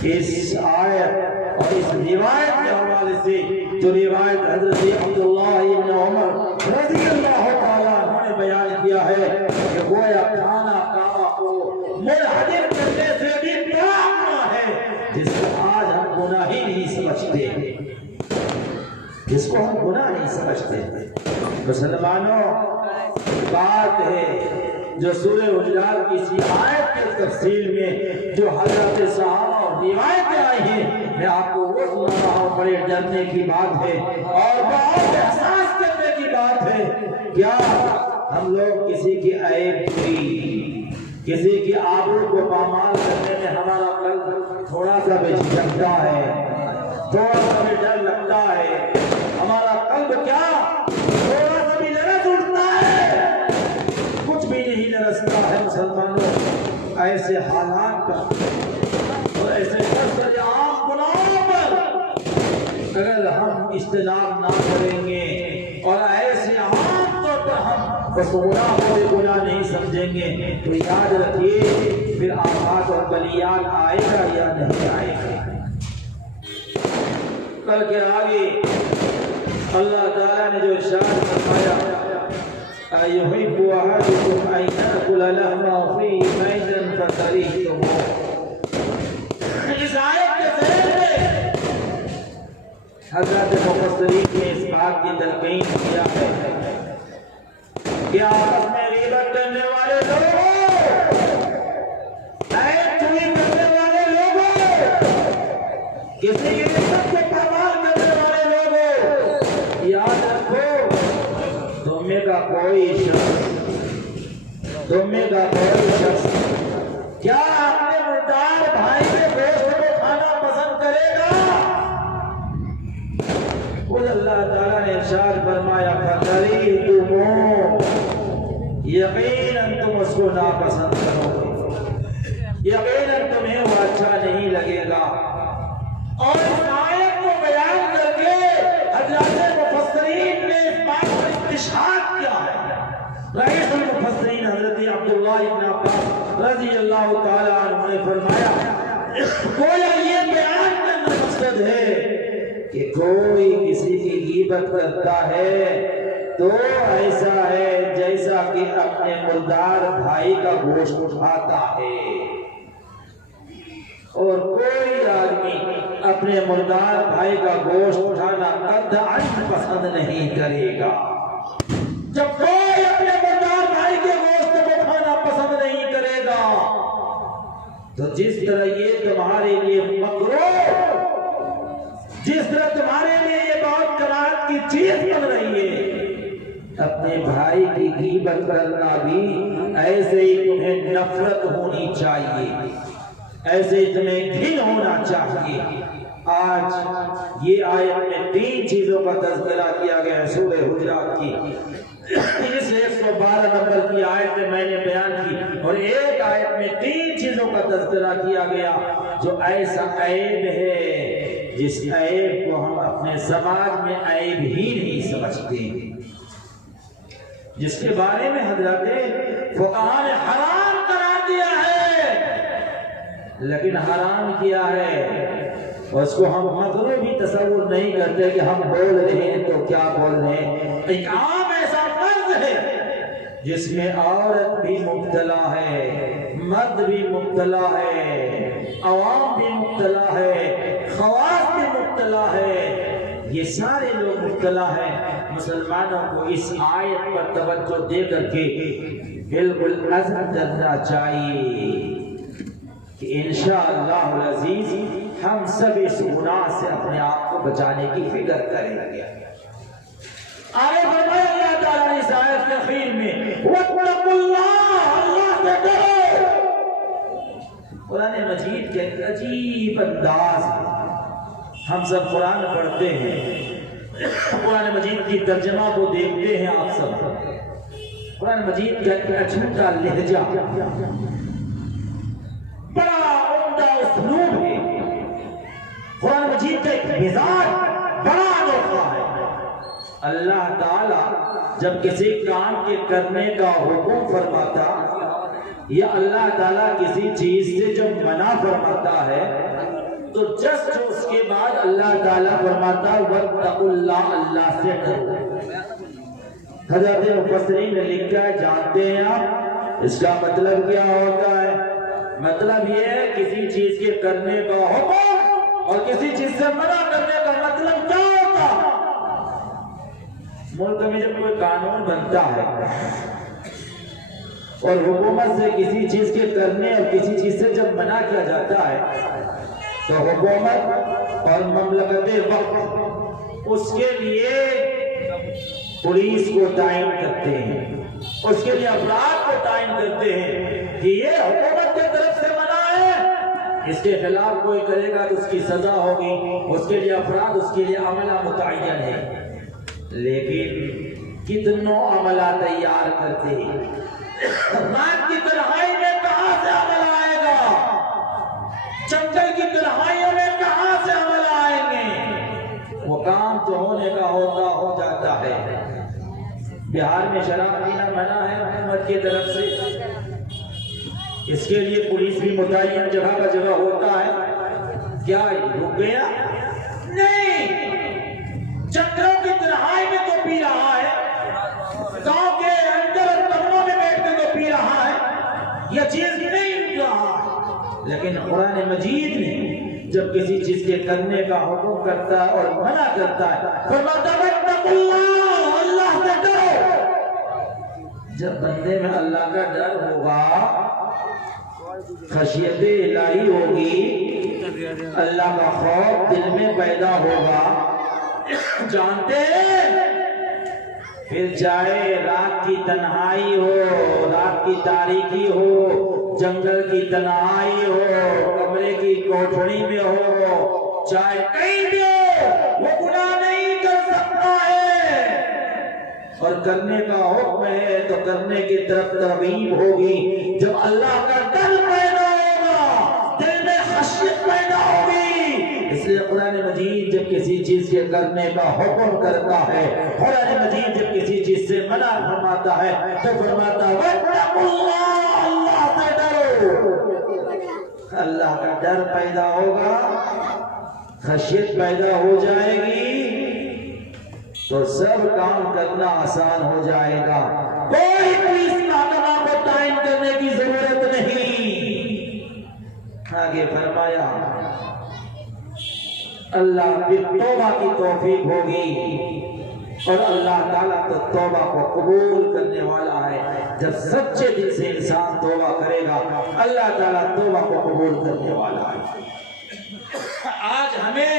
اس آیت اور اس روایت کے حوالے سے جو روایت حضرت عبداللہ ابن عمر رضی اللہ تعالیٰ عنہ نے بیان کیا ہے کہ گویا خانہ کعبہ کو منہدم کرنے سے بھی بڑا گناہ ہے، جس کو آج ہم گناہ ہی نہیں سمجھتے، جس کو ہم گناہ نہیں سمجھتے۔ مسلمانوں، بات ہے جو سورہ حجرات کی اسی آیت کی تفصیل میں جو حضرات صحابہ اور روایتیں آئی ہیں، میں آپ کو وہ سنا رہا ہوں، بڑے ڈرنے کی بات ہے اور بہت احساس کرنے کی بات ہے۔ کیا ہم لوگ کسی کی عیب چوری، کسی کی آبرو کو پامال کرنے میں ہمارا قلب تھوڑا سا بھی جھکتا ہے، تھوڑا سا بھی ڈر لگتا ہے، ہمارا قلب کیا تھوڑا سا بھی لرز اٹھتا ہے؟ کچھ بھی نہیں لرزتا ہے مسلمانوں ایسے حالات پر اور ایسے سرسری عام گناہوں پر اگر ہم اجتناب نہ کریں گے اور ایسے عام طور پر ہم اس گناہ کو گناہ نہیں سمجھیں گے تو یاد رکھیے پھر آفات اور بلیات آئے گا یا نہیں آئے گا۔ کل کے آگے اللہ تعالیٰ نے جو ارشاد فرمایا، أَيُحِبُّ أَحَدُكُمْ أَن يَأْكُلَ لَحْمَ أَخِيهِ مَيْتًا فَكَرِهْتُمُوهُ۔ اس آیت کے ذیل میں حضرات مفسرین نے اس بات کی تلقین کیا ہے کہ آپس میں غیبت کرنے والے لوگوں، عیب چوری کرنے والے لوگوں، کسی کی عزت کو پامال کرنے والے لوگوں، یاد رکھو تمہیں کا کوئی شخص کیا اپنے مردار بھائی کے گوشت کو کھانا پسند کرے گا؟ خود اللہ تعالیٰ نے ارشاد فرمایا فَكَرِهْتُمُوهُ، یقیناً تم اس کو ناپسند کرو گے، یقیناً تمہیں وہ اچھا نہیں لگے گا۔ اور اس آیت کو بیان کر کے حضرات مفسرین نے اس بات پر استشہاد کیا ہے۔ رئیس المفسرین حضرت عبداللہ ابن عباس رضی اللہ تعالیٰ عنہ نے فرمایا، گویا یہ بیان کرنا مقصد ہے کہ کوئی کسی کی غیبت کرتا ہے تو ایسا ہے جیسا کہ اپنے مردار بھائی کا گوشت اٹھاتا ہے، اور کوئی آدمی اپنے مردار بھائی کا گوشت اٹھانا قطعاً پسند نہیں کرے گا۔ جب کوئی اپنے تو جس طرح یہ تمہارے لیے مکروہ، جس طرح تمہارے لیے یہ بہت کراہت کی چیز بن رہی ہے، اپنے بھائی کی غیبت کرنا بھی ایسے ہی تمہیں نفرت ہونی چاہیے، ایسے ہی تمہیں گھن ہونا چاہیے۔ آج یہ آیت میں 3 چیزوں کا تذکرہ کیا گیا ہے سورہ حجرات کی۔ اس 112 نمبر کی آیت میں نے بیان کی، اور ایک آیت میں 3 چیزوں کا تذکرہ کیا گیا جو ایسا عیب ہے جس عیب کو ہم اپنے سماج میں عیب ہی نہیں سمجھتے، جس کے بارے میں حضرات فقہاء نے حرام قرار دیا ہے، لیکن حرام کیا ہے اس کو ہم مکروہ بھی تصور نہیں کرتے کہ ہم بول رہے ہیں تو کیا بول رہے ہیں۔ ایک عام ایسا فرض ہے جس میں عورت بھی مبتلا ہے، مرد بھی مبتلا ہے، عوام بھی مبتلا ہے، خواص بھی مبتلا ہے، یہ سارے لوگ مبتلا ہیں۔ مسلمانوں کو اس آیت پر توجہ دے کر کے بالکل عزم کرنا چاہیے کہ انشاءاللہ العزیز ہم سب اس گناہ سے اپنے آپ کو بچانے کی فکر کریں گے۔ آگے فرمایا اللہ تعالیٰ نے اس آیت کے اخیر میں وَاتَّقُوا اللَّهَ، اللہ سے ڈرو۔ قرآن مجید کے ایک عجیب انداز ہے، ہم سب قرآن پڑھتے ہیں، قرآن مجید کی ترجمہ کو دیکھتے ہیں، آپ سب قرآن مجید کا ایک اچھوٹا لہجہ، بڑا عمدہ اسلوب ہے، قرآن مجید کا ایک مزاج بڑا انوکھا ہے۔ اللہ تعالیٰ جب کسی کام کے کرنے کا حکم فرماتا یا اللہ تعالیٰ کسی چیز سے جب منع فرماتا ہے تو جسٹ اس کے بعد اللہ تعالیٰ فرماتا وَاتَّقُوا اللَّهَ، اللہ سے ڈرو۔ حضرت مفسرین نے لکھا ہے، جانتے ہیں آپ اس کا مطلب کیا ہوتا ہے؟ مطلب یہ ہے کسی چیز کے کرنے کا حکم اور کسی چیز سے منع کرنے کا مطلب کیا ہوتا؟ ملک میں جب کوئی قانون بنتا ہے اور حکومت سے کسی چیز کے کرنے اور کسی چیز سے جب منع کیا جاتا ہے تو حکومت اور مملکت وقت اس کے لیے پولیس کو تعین کرتے ہیں، اس کے لیے افراد کو تعین کرتے ہیں کہ یہ حکومت کی طرف سے منع ہے، اس کے خلاف کوئی کرے گا تو اس کی سزا ہوگی، اس کے لیے افراد، اس کے لیے عملہ متعین ہے۔ لیکن کتنوں عملہ تیار کرتے ہیں، رات کی تنہائی میں کہاں سے عملہ آئے گا، جنگل کی تنہائیوں میں کہاں سے عملہ آئیں گے؟ وہ کام جو ہونے کا ہوتا ہو جاتا ہے۔ بہار میں شراب پینا منع ہے حکومت کی طرف سے، اس کے لیے پولیس بھی متعین جگہ کا جگہ ہوتا ہے، کیا رک گیا؟ نہیں، چکروں کی تنہائی میں تو پی رہا ہے، گاؤں کے اندر کمروں میں بیٹھ کے تو پی رہا ہے، یہ چیز نہیں رک رہا ہے۔ لیکن قرآن مجید نے جب کسی چیز کے کرنے کا حکم کرتا ہے اور منع کرتا ہے فرماتا ہے وَاتَّقُوا اللَّهَ، اللہ سے ڈرو۔ جب بندے میں اللہ کا ڈر ہوگا، خشیت الہی ہوگی، اللہ کا خوف دل میں پیدا ہوگا، جانتے ہیں پھر چاہے رات کی تنہائی ہو، رات کی تاریکی ہو، جنگل کی تنہائی ہو، کمرے کی کوٹھڑی میں ہو، چاہے کہیں بھی ہو، وہ گناہ نہیں کر سکتا ہے، اور کرنے کا حکم ہے تو کرنے کی طرف ترغیب ہوگی۔ جب اللہ کا ڈر پیدا ہوگا، دل میں خشیت پیدا ہوگی۔ اس لیے قرآن مجید جب کسی چیز کے کرنے کا حکم کرتا ہے، قرآن مجید جب کسی چیز سے منع فرماتا ہے تو فرماتا ہے وَاتَّقُوا اللَّهَ، اللہ سے ڈرو۔ اللہ کا ڈر پیدا ہوگا، خشیت پیدا ہو جائے گی تو سب کام کرنا آسان ہو جائے گا، کوئی پولیس محکمہ کو تعین کرنے کی ضرورت نہیں۔ آگے فرمایا اللہ پھر توبہ کی توفیق ہوگی، اور اللہ تعالیٰ تو توبہ کو قبول کرنے والا ہے۔ جب سچے دل سے انسان توبہ کرے گا اللہ تعالیٰ توبہ کو قبول کرنے والا ہے۔ آج ہمیں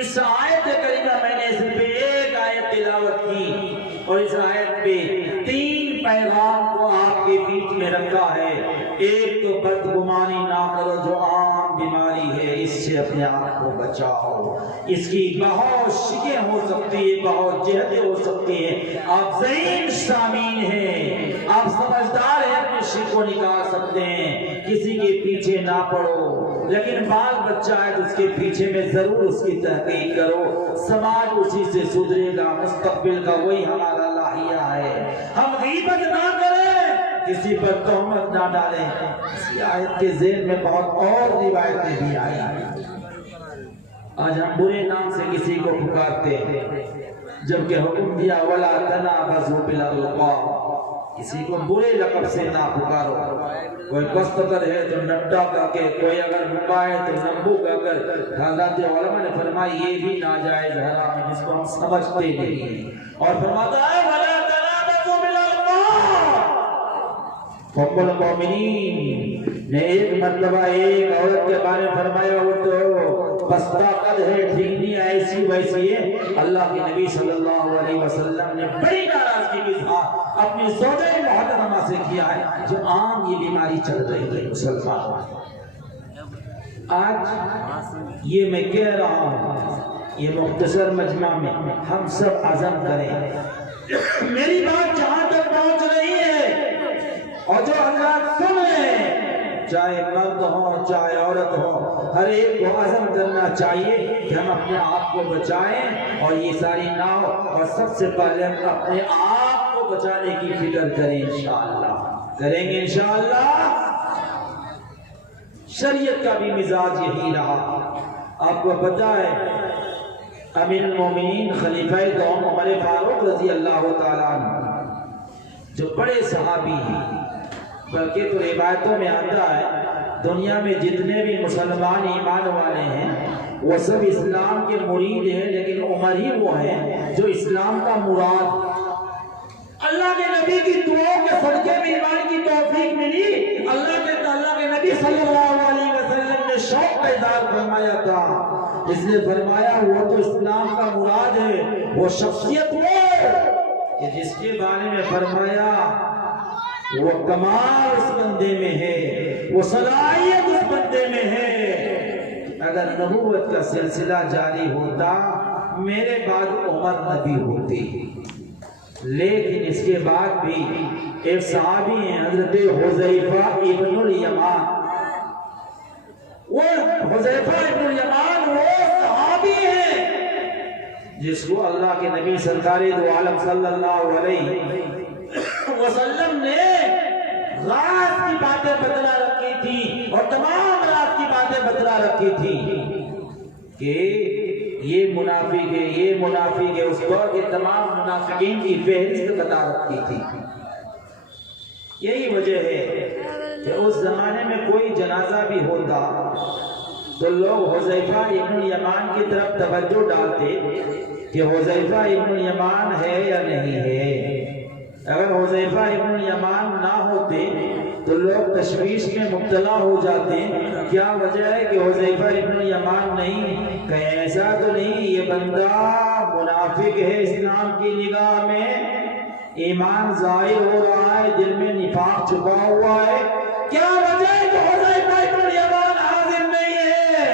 اس آیت کریمہ میں نے صرف ایک آیت تلاوت کی اور اس آیت پہ 3 پیغام کو آپ کے بیچ میں رکھا ہے۔ ایک تو بدگمانی نہ کرو جو عام بیماری ہے، اس سے اپنے آپ کو بچاؤ، اس کی بہت شکیں ہو سکتی ہے، بہت جہتیں ہو سکتی ہیں۔ آپ ذہین سامعین ہیں، آپ سمجھدار ہیں، اپنے شک کو نکال سکتے ہیں، کسی کے پیچھے نہ پڑو، لیکن بال بچہ ہے تو اس کے پیچھے میں ضرور اس کی تحقیق کرو، سماج اسی سے سدھرے گا، مستقبل کا وہی ہمارا لاہیہ ہے۔ ہم غیبت نہ کریں، کسی پر تہمت نہ ڈالیں۔ اسی آیت کے ذہن میں بہت اور روایتیں بھی آئی ہیں۔ آج ہم برے نام سے کسی کو پکارتے ہیں، جبکہ حکم دیا وَلَا تَنَابَزُوا بِالْأَلْقَابِ، کسی کو برے لقب سے نہ پکارو۔ کوئی کستکر ہے تو نڈا کہہ کے، کوئی اگر نبا ہے تو نبو کہہ کر۔ حضرت علماء نے فرمایا یہ بھی ناجائز حرام ہے، جس کو ہم سمجھتے نہیں ہیں۔ اور فرماتا ہے وَلَا تَنَابَزُوا بِالْأَلْقَابِ۔ ام المؤمنین نے ایک مرتبہ ایک عورت کے بارے میں فرمایا وہ تو پستہ قد ہے، ٹھیک نہیں، ایسی ویسی ہے۔ اللہ کے نبی صلی اللہ علیہ وسلم نے بڑی ناراضگی کے ساتھ اپنی زوجہ محترمہ سے کیا ہے، جو عام یہ بیماری چل رہی ہے مسلمان۔ آج یہ میں کہہ رہا ہوں، یہ مختصر مجمع میں ہم سب عزم کریں، میری بات جہاں تک پہنچ رہی ہے اور جو حضرات سن رہے ہیں، چاہے مرد ہو چاہے عورت ہو، ہر ایک کو عزم کرنا چاہیے کہ ہم اپنے آپ کو بچائیں اور یہ ساری نہ ہو، اور سب سے پہلے ہم اپنے آپ کو بچانے کی فکر کریں، انشاءاللہ کریں گے انشاءاللہ۔ شریعت کا بھی مزاج یہی رہا۔ آپ کو پتہ ہے امیر المومنین خلیفہ دوم عمر فاروق رضی اللہ تعالیٰ عنہ جو بڑے صحابی ہیں، بلکہ تو روایتوں میں آتا ہے دنیا میں جتنے بھی مسلمان ایمان والے ہیں وہ سب اسلام کے مرید ہیں، لیکن عمر ہی وہ ہیں جو اسلام کا مراد۔ اللہ کے نبی کی دعاؤں کے صدقے میں ایمان کی توفیق ملی۔ اللہ کے نبی صلی اللہ علیہ وسلم نے شوق کا اظہار فرمایا تھا، اس نے فرمایا وہ تو اسلام کا مراد ہے، وہ شخصیت وہ کہ جس کے بارے میں فرمایا وہ کمال اس بندے میں ہے، وہ صلاحیت اس بندے میں ہے۔ اگر نبوت کا سلسلہ جاری ہوتا میرے بعد عمر نبی ہوتے، لیکن اس کے بعد بھی ایک صحابی ہیں حضرت حذیفہ ابن الیمان۔ وہ حذیفہ ابن الیمان وہ صحابی ہیں جس کو اللہ کے نبی سرکار دو عالم صلی اللہ علیہ وسلم نے راز کی باتیں بتلا رکھی تھی، اور تمام راز کی باتیں بتلا رکھی تھی کہ یہ منافق ہے، یہ منافق ہے، اس دور کے تمام منافقین کی فہرست بتا رکھی تھی۔ یہی وجہ ہے کہ اس زمانے میں کوئی جنازہ بھی ہوتا تو لوگ حذیفہ ابن الیمان کی طرف توجہ ڈالتے کہ حذیفہ ابن الیمان ہے یا نہیں ہے۔ اگر حذیفہ ابن الیمان نہ ہوتے تو لوگ تشویش میں مبتلا ہو جاتے، کیا وجہ ہے کہ حذیفہ ابن الیمان نہیں؟ کہیں ایسا تو نہیں یہ بندہ منافق ہے اسلام کی نگاہ میں، ایمان ظاہر ہو رہا ہے، دل میں نفاق چھپا ہوا ہے، کیا وجہ ہے کہ حذیفہ ابن الیمان حاضر نہیں ہے؟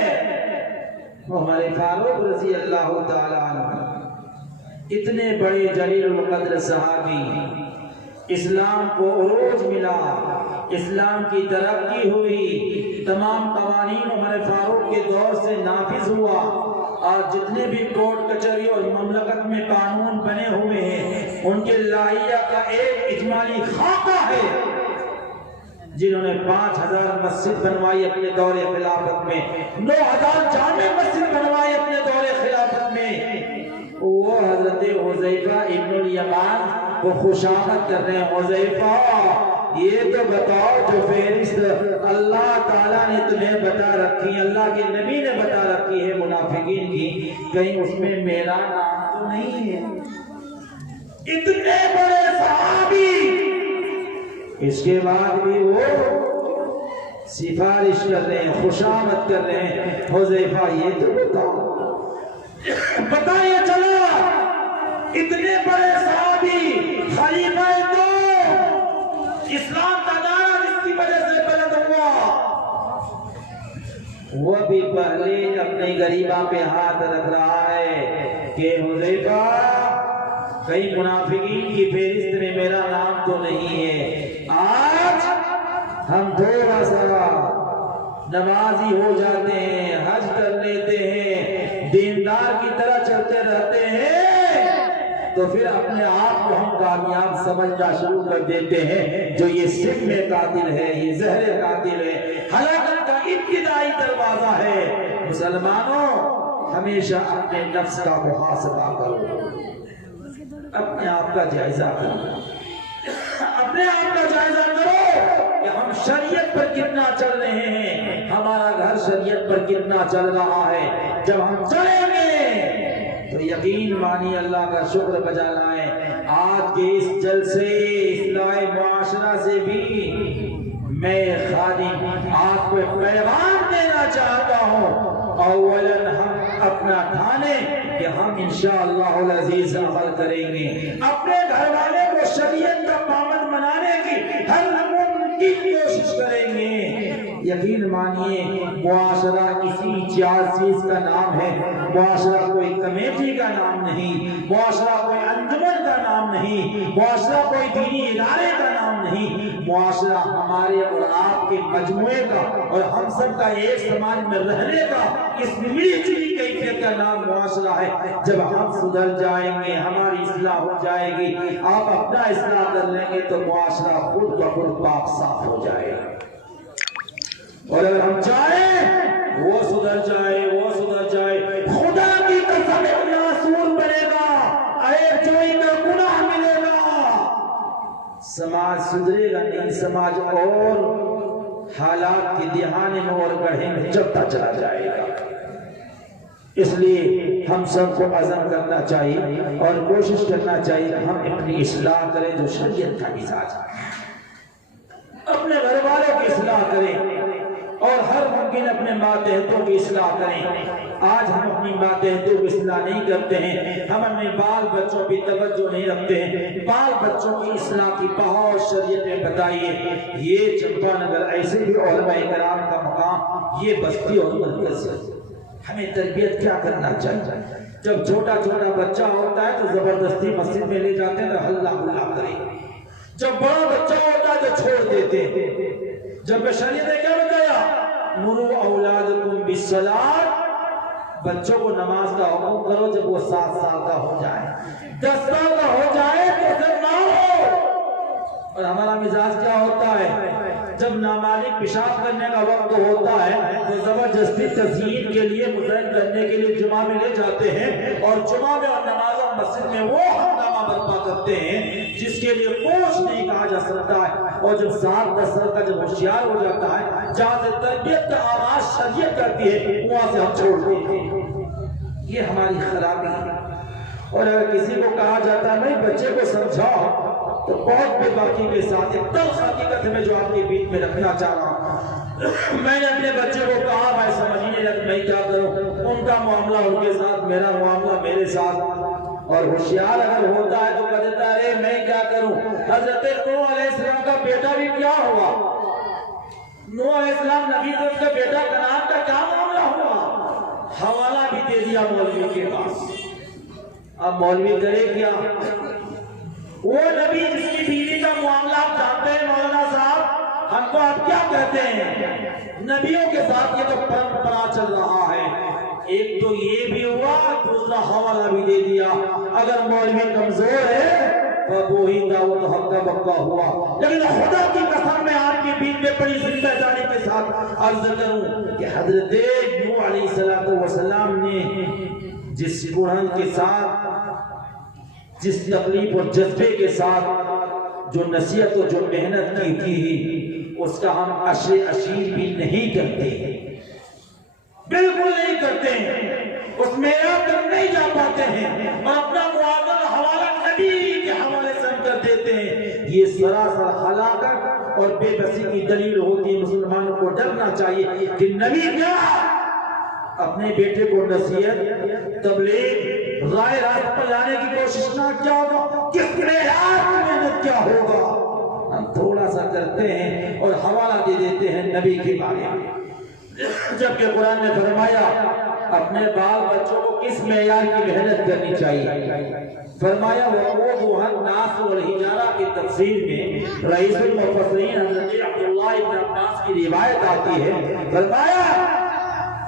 ہمارے فاروق رضی اللہ تعالیٰ عنہ اتنے بڑے جلیل القدر صحابی، اسلام کو عروج ملا، اسلام کی ترقی ہوئی، تمام قوانین عمر فاروق کے دور سے نافذ ہوا۔ آج جتنے بھی کورٹ کچہری اور مملکت میں قانون بنے ہوئے ہیں ان کے لائحہ کا ایک اجمالی خاکہ ہے۔ جنہوں نے 5000 مسجد بنوائی اپنے دور خلافت میں، 9000 جامع مسجد بنوائی اپنے دور خلافت میں، وہ حضرت حذیفہ ابن الیمان کو خوشامد کر رہے ہیں۔ حذیفہ یہ تو بتاؤ جو فہرست اللہ تعالیٰ نے تمہیں بتا رکھی، اللہ کے نبی نے بتا رکھی ہے منافقین کی، کہیں اس میں میرا نام تو نہیں ہے؟ اتنے بڑے صحابی اس کے بعد بھی وہ سفارش کر رہے ہیں، خوشامد کر رہے ہیں، حذیفہ یہ تو بتاؤ، پتہ یہ چلا اتنے بڑے صحابی خلیفہ تو اسلام کا دائرہ جس کی وجہ سے بلند ہوا، وہ بھی پہلے اپنے غریبہ پہ ہاتھ رکھ رہا ہے کہ حذیفہ کئی منافقین کی فہرست میں میرا نام تو نہیں ہے، آج ہم تھوڑا سا نمازی ہو جاتے ہیں، حج کر لیتے ہیں، دیندار کی طرح چلتے رہتے ہیں، تو پھر اپنے آپ کو ہم کامیاب سمجھنا شروع کر دیتے ہیں، جو یہ سم میں قاتل ہے، یہ زہر قاتل ہے، ہلاکت کا ابتدائی دروازہ ہے۔ مسلمانوں ہمیشہ اپنے نفس کا محاسبہ کرو، اپنے آپ کا جائزہ کرو، اپنے آپ کا جائزہ کرو کہ ہم شریعت پر کتنا چل رہے ہیں، ہمارا گھر شریعت پر کتنا چل رہا ہے۔ جب ہم چلیں گے تو یقین مانی اللہ کا شکر بجا لائیں۔ آج کے اس جلسے اصلاح معاشرہ سے بھی میں خادم آپ کو پیغام دینا چاہتا ہوں، اولاً ہم اپنا ٹھانے کہ ہم انشاءاللہ العزیز عمل کریں گے، اپنے گھر والے کو شریعت کا پابند بنانے کی ہر ممکن کوشش کریں گے۔ یقین مانیے معاشرہ کسی چیز کا نام ہے، معاشرہ کوئی کمیٹی کا نام نہیں، معاشرہ کوئی انجمن کا نام نہیں، معاشرہ کوئی دینی ادارے کا نام نہیں، معاشرہ ہمارے اور آپ کے مجموعے کا اور ہم سب کا ایک سماج میں رہنے کا اس ملی جلی کیفیت کا نام معاشرہ ہے۔ جب ہم سدھر جائیں گے، ہماری اصلاح ہو جائے گی، آپ اپنا اصلاح کر لیں گے تو معاشرہ خود بخود پاک صاف ہو جائے گا۔ اور اگر ہم چاہیں وہ سدھر جائے، وہ سدھر جائے، خدا کی قسم معصوم بنے گا، عیب جوئی کا گناہ ملے گا، سماج سدھرے گا نہیں، سماج اور حالات کے دہانے میں اور گڑھے میں چلتا چلا جائے گا۔ اس لیے ہم سب کو عزم کرنا چاہیے اور کوشش کرنا چاہیے کہ ہم اپنی اصلاح کریں جو شریعت کا مزاج ہے، اپنے گھر والوں کی اصلاح کریں اور ہر ممکن اپنے ماتحتوں کی اصلاح کریں۔ آج ہم اپنی ماتحتوں کی اصلاح نہیں کرتے ہیں، ہم اپنے بال بچوں پہ توجہ نہیں رکھتے ہیں۔ بال بچوں کی اصلاح کی بہت شریعت میں بتائیے، یہ چمپا نگر ایسے بھی علماء کرام کا مقام، یہ بستی اور مرکز ہے۔ ہمیں تربیت کیا کرنا چاہیے؟ جب چھوٹا چھوٹا بچہ ہوتا ہے تو زبردستی مسجد میں لے جاتے ہیں تو ہلہ ہلا کرے، جب بڑا بچہ ہوتا ہے تو چھوڑ دیتے ہیں۔ جب شریعت نے کیا بتایا؟ مرو اولادکم بالصلاۃ، بچوں کو نماز کا حکم کرو جب وہ 7 سال کا ہو جائے، 10 سال کا ہو جائے تو پھر مارو۔ اور ہمارا مزاج کیا ہوتا ہے؟ جب نامالک پیشاب کرنے کا وقت ہوتا ہے تو زبردستی تزیین کے لیے مزین کرنے کے لیے جمعہ میں لے جاتے ہیں، اور جمعہ میں اور نماز مسجد میں وہ ہنگامہ برپا کرتے ہیں جس کے لیے کچھ نہیں کہا جا سکتا ہے۔ اور جب 7-10 سال کا جب ہوشیار ہو جاتا ہے، جہاں سے تربیت کا آغاز شریعت کرتی ہے وہاں سے ہم چھوڑ دیتے ہیں، یہ ہماری خرابی ہے۔ اور اگر کسی کو کہا جاتا ہے نہیں بچے کو سمجھاؤ تو بہت بے باکی کے ساتھ ایک تلخ حقیقت میں جو آپ کے بیچ میں رکھنا چاہ رہا ہوں، میں نے اپنے بچے کو کہا میں سمجھ نہیں لگ میں کیا کروں، ان کا معاملہ ان کے ساتھ، میرا معاملہ میرے ساتھ۔ اور ہوشیار اگر ہوتا ہے تو کہتا ہے میں کیا کروں۔ حضرت نوح علیہ السلام کا بیٹا بھی کیا ہوا؟ نوح علیہ السلام نبی تھے، اس کا بیٹا کنعان کا کیا معاملہ ہوا؟ حوالہ بھی دے دیا مولوی کے پاس۔ اب مولوی کرے کیا؟ وہ نبی جس کی بیوی کا معاملہ آپ جانتے ہیں مولانا صاحب، ہم کو آپ کیا کہتے ہیں؟ نبیوں کے ساتھ یہ تو پرمپرا چل رہا ہے۔ ایک تو یہ بھی ہوا، دوسرا حوالہ بھی دے دیا۔ اگر مولوی کمزور ہے وہی دعوت حق کا بکا ہوا، لیکن خدا کی قسم میں آپ کے بیچ میں بڑی ذمہ داری کے ساتھ عرض کروں کہ حضرت نوح علیہ السلام نے جس قرآن کے ساتھ، جس تکلیف اور جذبے کے ساتھ جو نصیحت اور جو محنت کی تھی، اس کا ہم اشیر بھی نہیں کرتے، بالکل نہیں کرتے ہیں، اس معیار تک نہیں جا پاتے ہیں، اور اپنا معاون حوالہ نبی کے حوالے سے ہم کر دیتے ہیں۔ یہ سراسر ہلاکت اور بے بسی کی دلیل ہوتی ہے۔ مسلمانوں کو ڈرنا چاہیے کہ نبی کیا اپنے بیٹے کو نصیحت، تبلیغ، رائے راست پر لانے کی کوشش نہ کیا ہوگا، کس معیار کی محنت کیا ہوگا، ہم تھوڑا سا کرتے ہیں اور حوالہ دے دیتے ہیں نبی کے بارے میں، جبکہ قرآن نے فرمایا اپنے بال بچوں کو کس معیار کی محنت کرنی چاہیے۔ فرمایا وَقُودُهَا النَّاسُ وَالْحِجَارَةُ کی تفسیر میں رئیس المفسرین حضرت عبداللہ ابن عباس کی روایت آتی ہے، فرمایا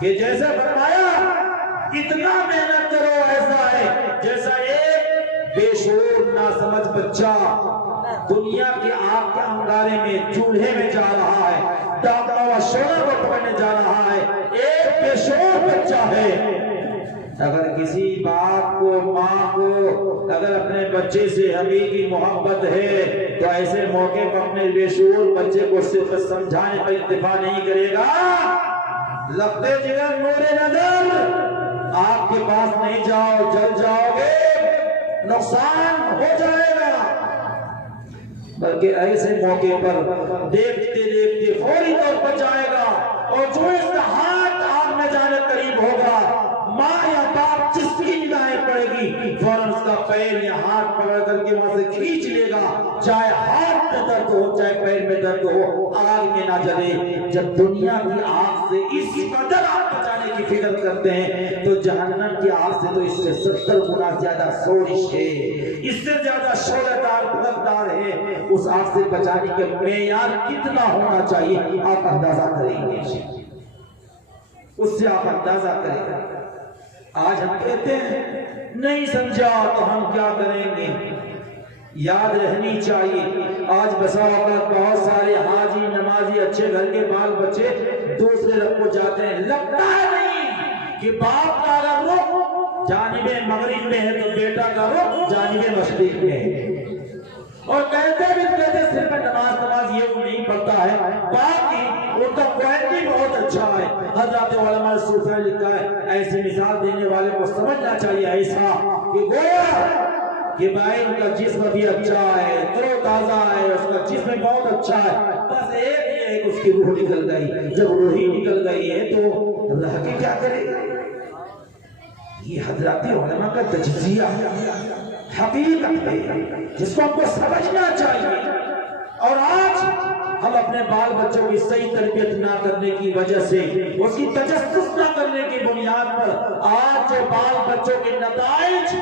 کہ جیسے فرمایا اتنا محنت کرو ایسا ہے جیسا ایک بے شعور ناسمجھ بچہ دنیا کی آگ کے انگارے میں چولہے میں جا رہا ہے، ڈاکا و شعلہ کو پکڑنے جا رہا ہے، ایک بے شعور بچہ ہے۔ اگر کسی باپ کو، ماں کو اگر اپنے بچے سے حقیقی محبت ہے تو ایسے موقع پر اپنے بے شعور بچے کو صرف سمجھانے پر اکتفا نہیں کرے گا، لگتے جگر نور نظر آپ کے پاس نہیں جاؤ، جل جاؤ گے، نقصان ہو جائے گا، بلکہ ایسے موقع پر دیکھتے دیکھتے فوری طور پر جائے گا، اور جو اس کا ہاتھ آگ میں جانے قریب ہوگا، ماں یا باپ جس کی نگاہیں پڑے گی فوراً اس کا پیر یا ہاتھ پکڑ کر کے وہاں سے کھینچ لے گا، چاہے ہاتھ میں درد ہو چاہے پیر میں درد ہو، آگ میں نہ جلے۔ جب دنیا کی آگ سے اس قدر آگ بچانے کی فکر کرتے ہیں تو جہنم کی آگ سے تو اس سے 70 گنا زیادہ سوزش ہے، اس سے زیادہ شعلہدار بھڑکدار ہے۔ اس آگ سے بچانے کے معیار کتنا ہونا چاہیے آپ اندازہ کریں گے، اس سے آپ اندازہ کریں گے۔ آج ہم کہتے ہیں نہیں سمجھا تو ہم کیا کریں گے، یاد رہنی چاہیے۔ آج بسا اوقات بہت سارے حاجی نمازی اچھے گھر کے بال بچے دوسرے رخ کو جاتے ہیں، لگتا ہے نہیں کہ باپ کا اگر رخ جانب مغرب میں ہے تو بیٹا کا رخ جانب مشرق میں ہے، اور کہتے بھی کہتے صرف نماز یہ وہ نہیں پڑھتا ہے، باقی ان کا کوالٹی بہت اچھا ہے۔ حضرات علماء صوفیہ لکھا ہے ایسی مثال دینے والے کو سمجھنا چاہیے ایسا کہ گویا کہ بھائی ان کا جسم بھی اچھا ہے، ترو تازہ ہے، اس کا جسم بہت اچھا ہے، بس ایک اس کی روح نکل گئی۔ جب روح ہی نکل گئی ہے تو رہ کے کیا کرے گا؟ یہ حضرات علماء کا تجزیہ حقیقت ہے جس کو ہم کو سمجھنا چاہیے۔ اور آج ہم اپنے بال بچوں کی صحیح تربیت نہ کرنے کی وجہ سے، اس کی تجسس نہ کرنے کی بنیاد پر آج جو بال بچوں کے نتائج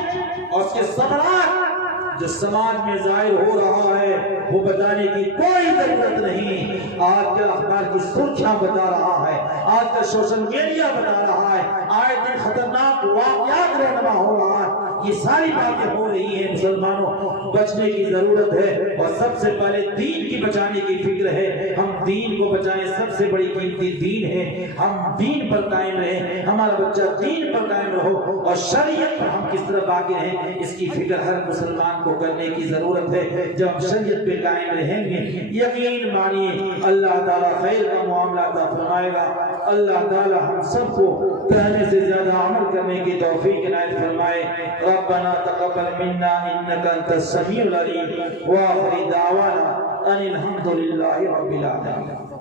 اور اس کے ثمرات جو سماج میں ظاہر ہو رہا ہے وہ بتانے کی کوئی ضرورت نہیں۔ آج کے اخبار کی سرخیاں بتا رہا ہے، آج کا سوشل میڈیا بتا رہا ہے، آئے دن خطرناک واقعات رونما ہو رہا ہے، یہ ساری باتیں ہو رہی ہیں۔ مسلمانوں بچنے کی ضرورت ہے، اور سب سے پہلے دین کی بچانے کی فکر ہے۔ ہم دین کو بچائیں، سب سے بڑی قیمتی دین ہے، ہم دین پر قائم رہیں، ہمارا بچہ دین پر قائم رہو، اور شریعت پر ہم کس طرح باقی رہیں اس کی فکر ہر مسلمان کو کرنے کی ضرورت ہے۔ جب ہم شریعت پہ قائم رہیں گے یقین مانیے اللہ تعالیٰ خیر کا معاملہ عطا فرمائے گا۔ اللہ تعالیٰ ہم سب کو کہنے سے زیادہ عمل کرنے کی توفیق عنایت فرمائے۔ ربنا تقبل منا انك انت السميع العليم واخر دعوانا ان الحمد لله رب العالمين۔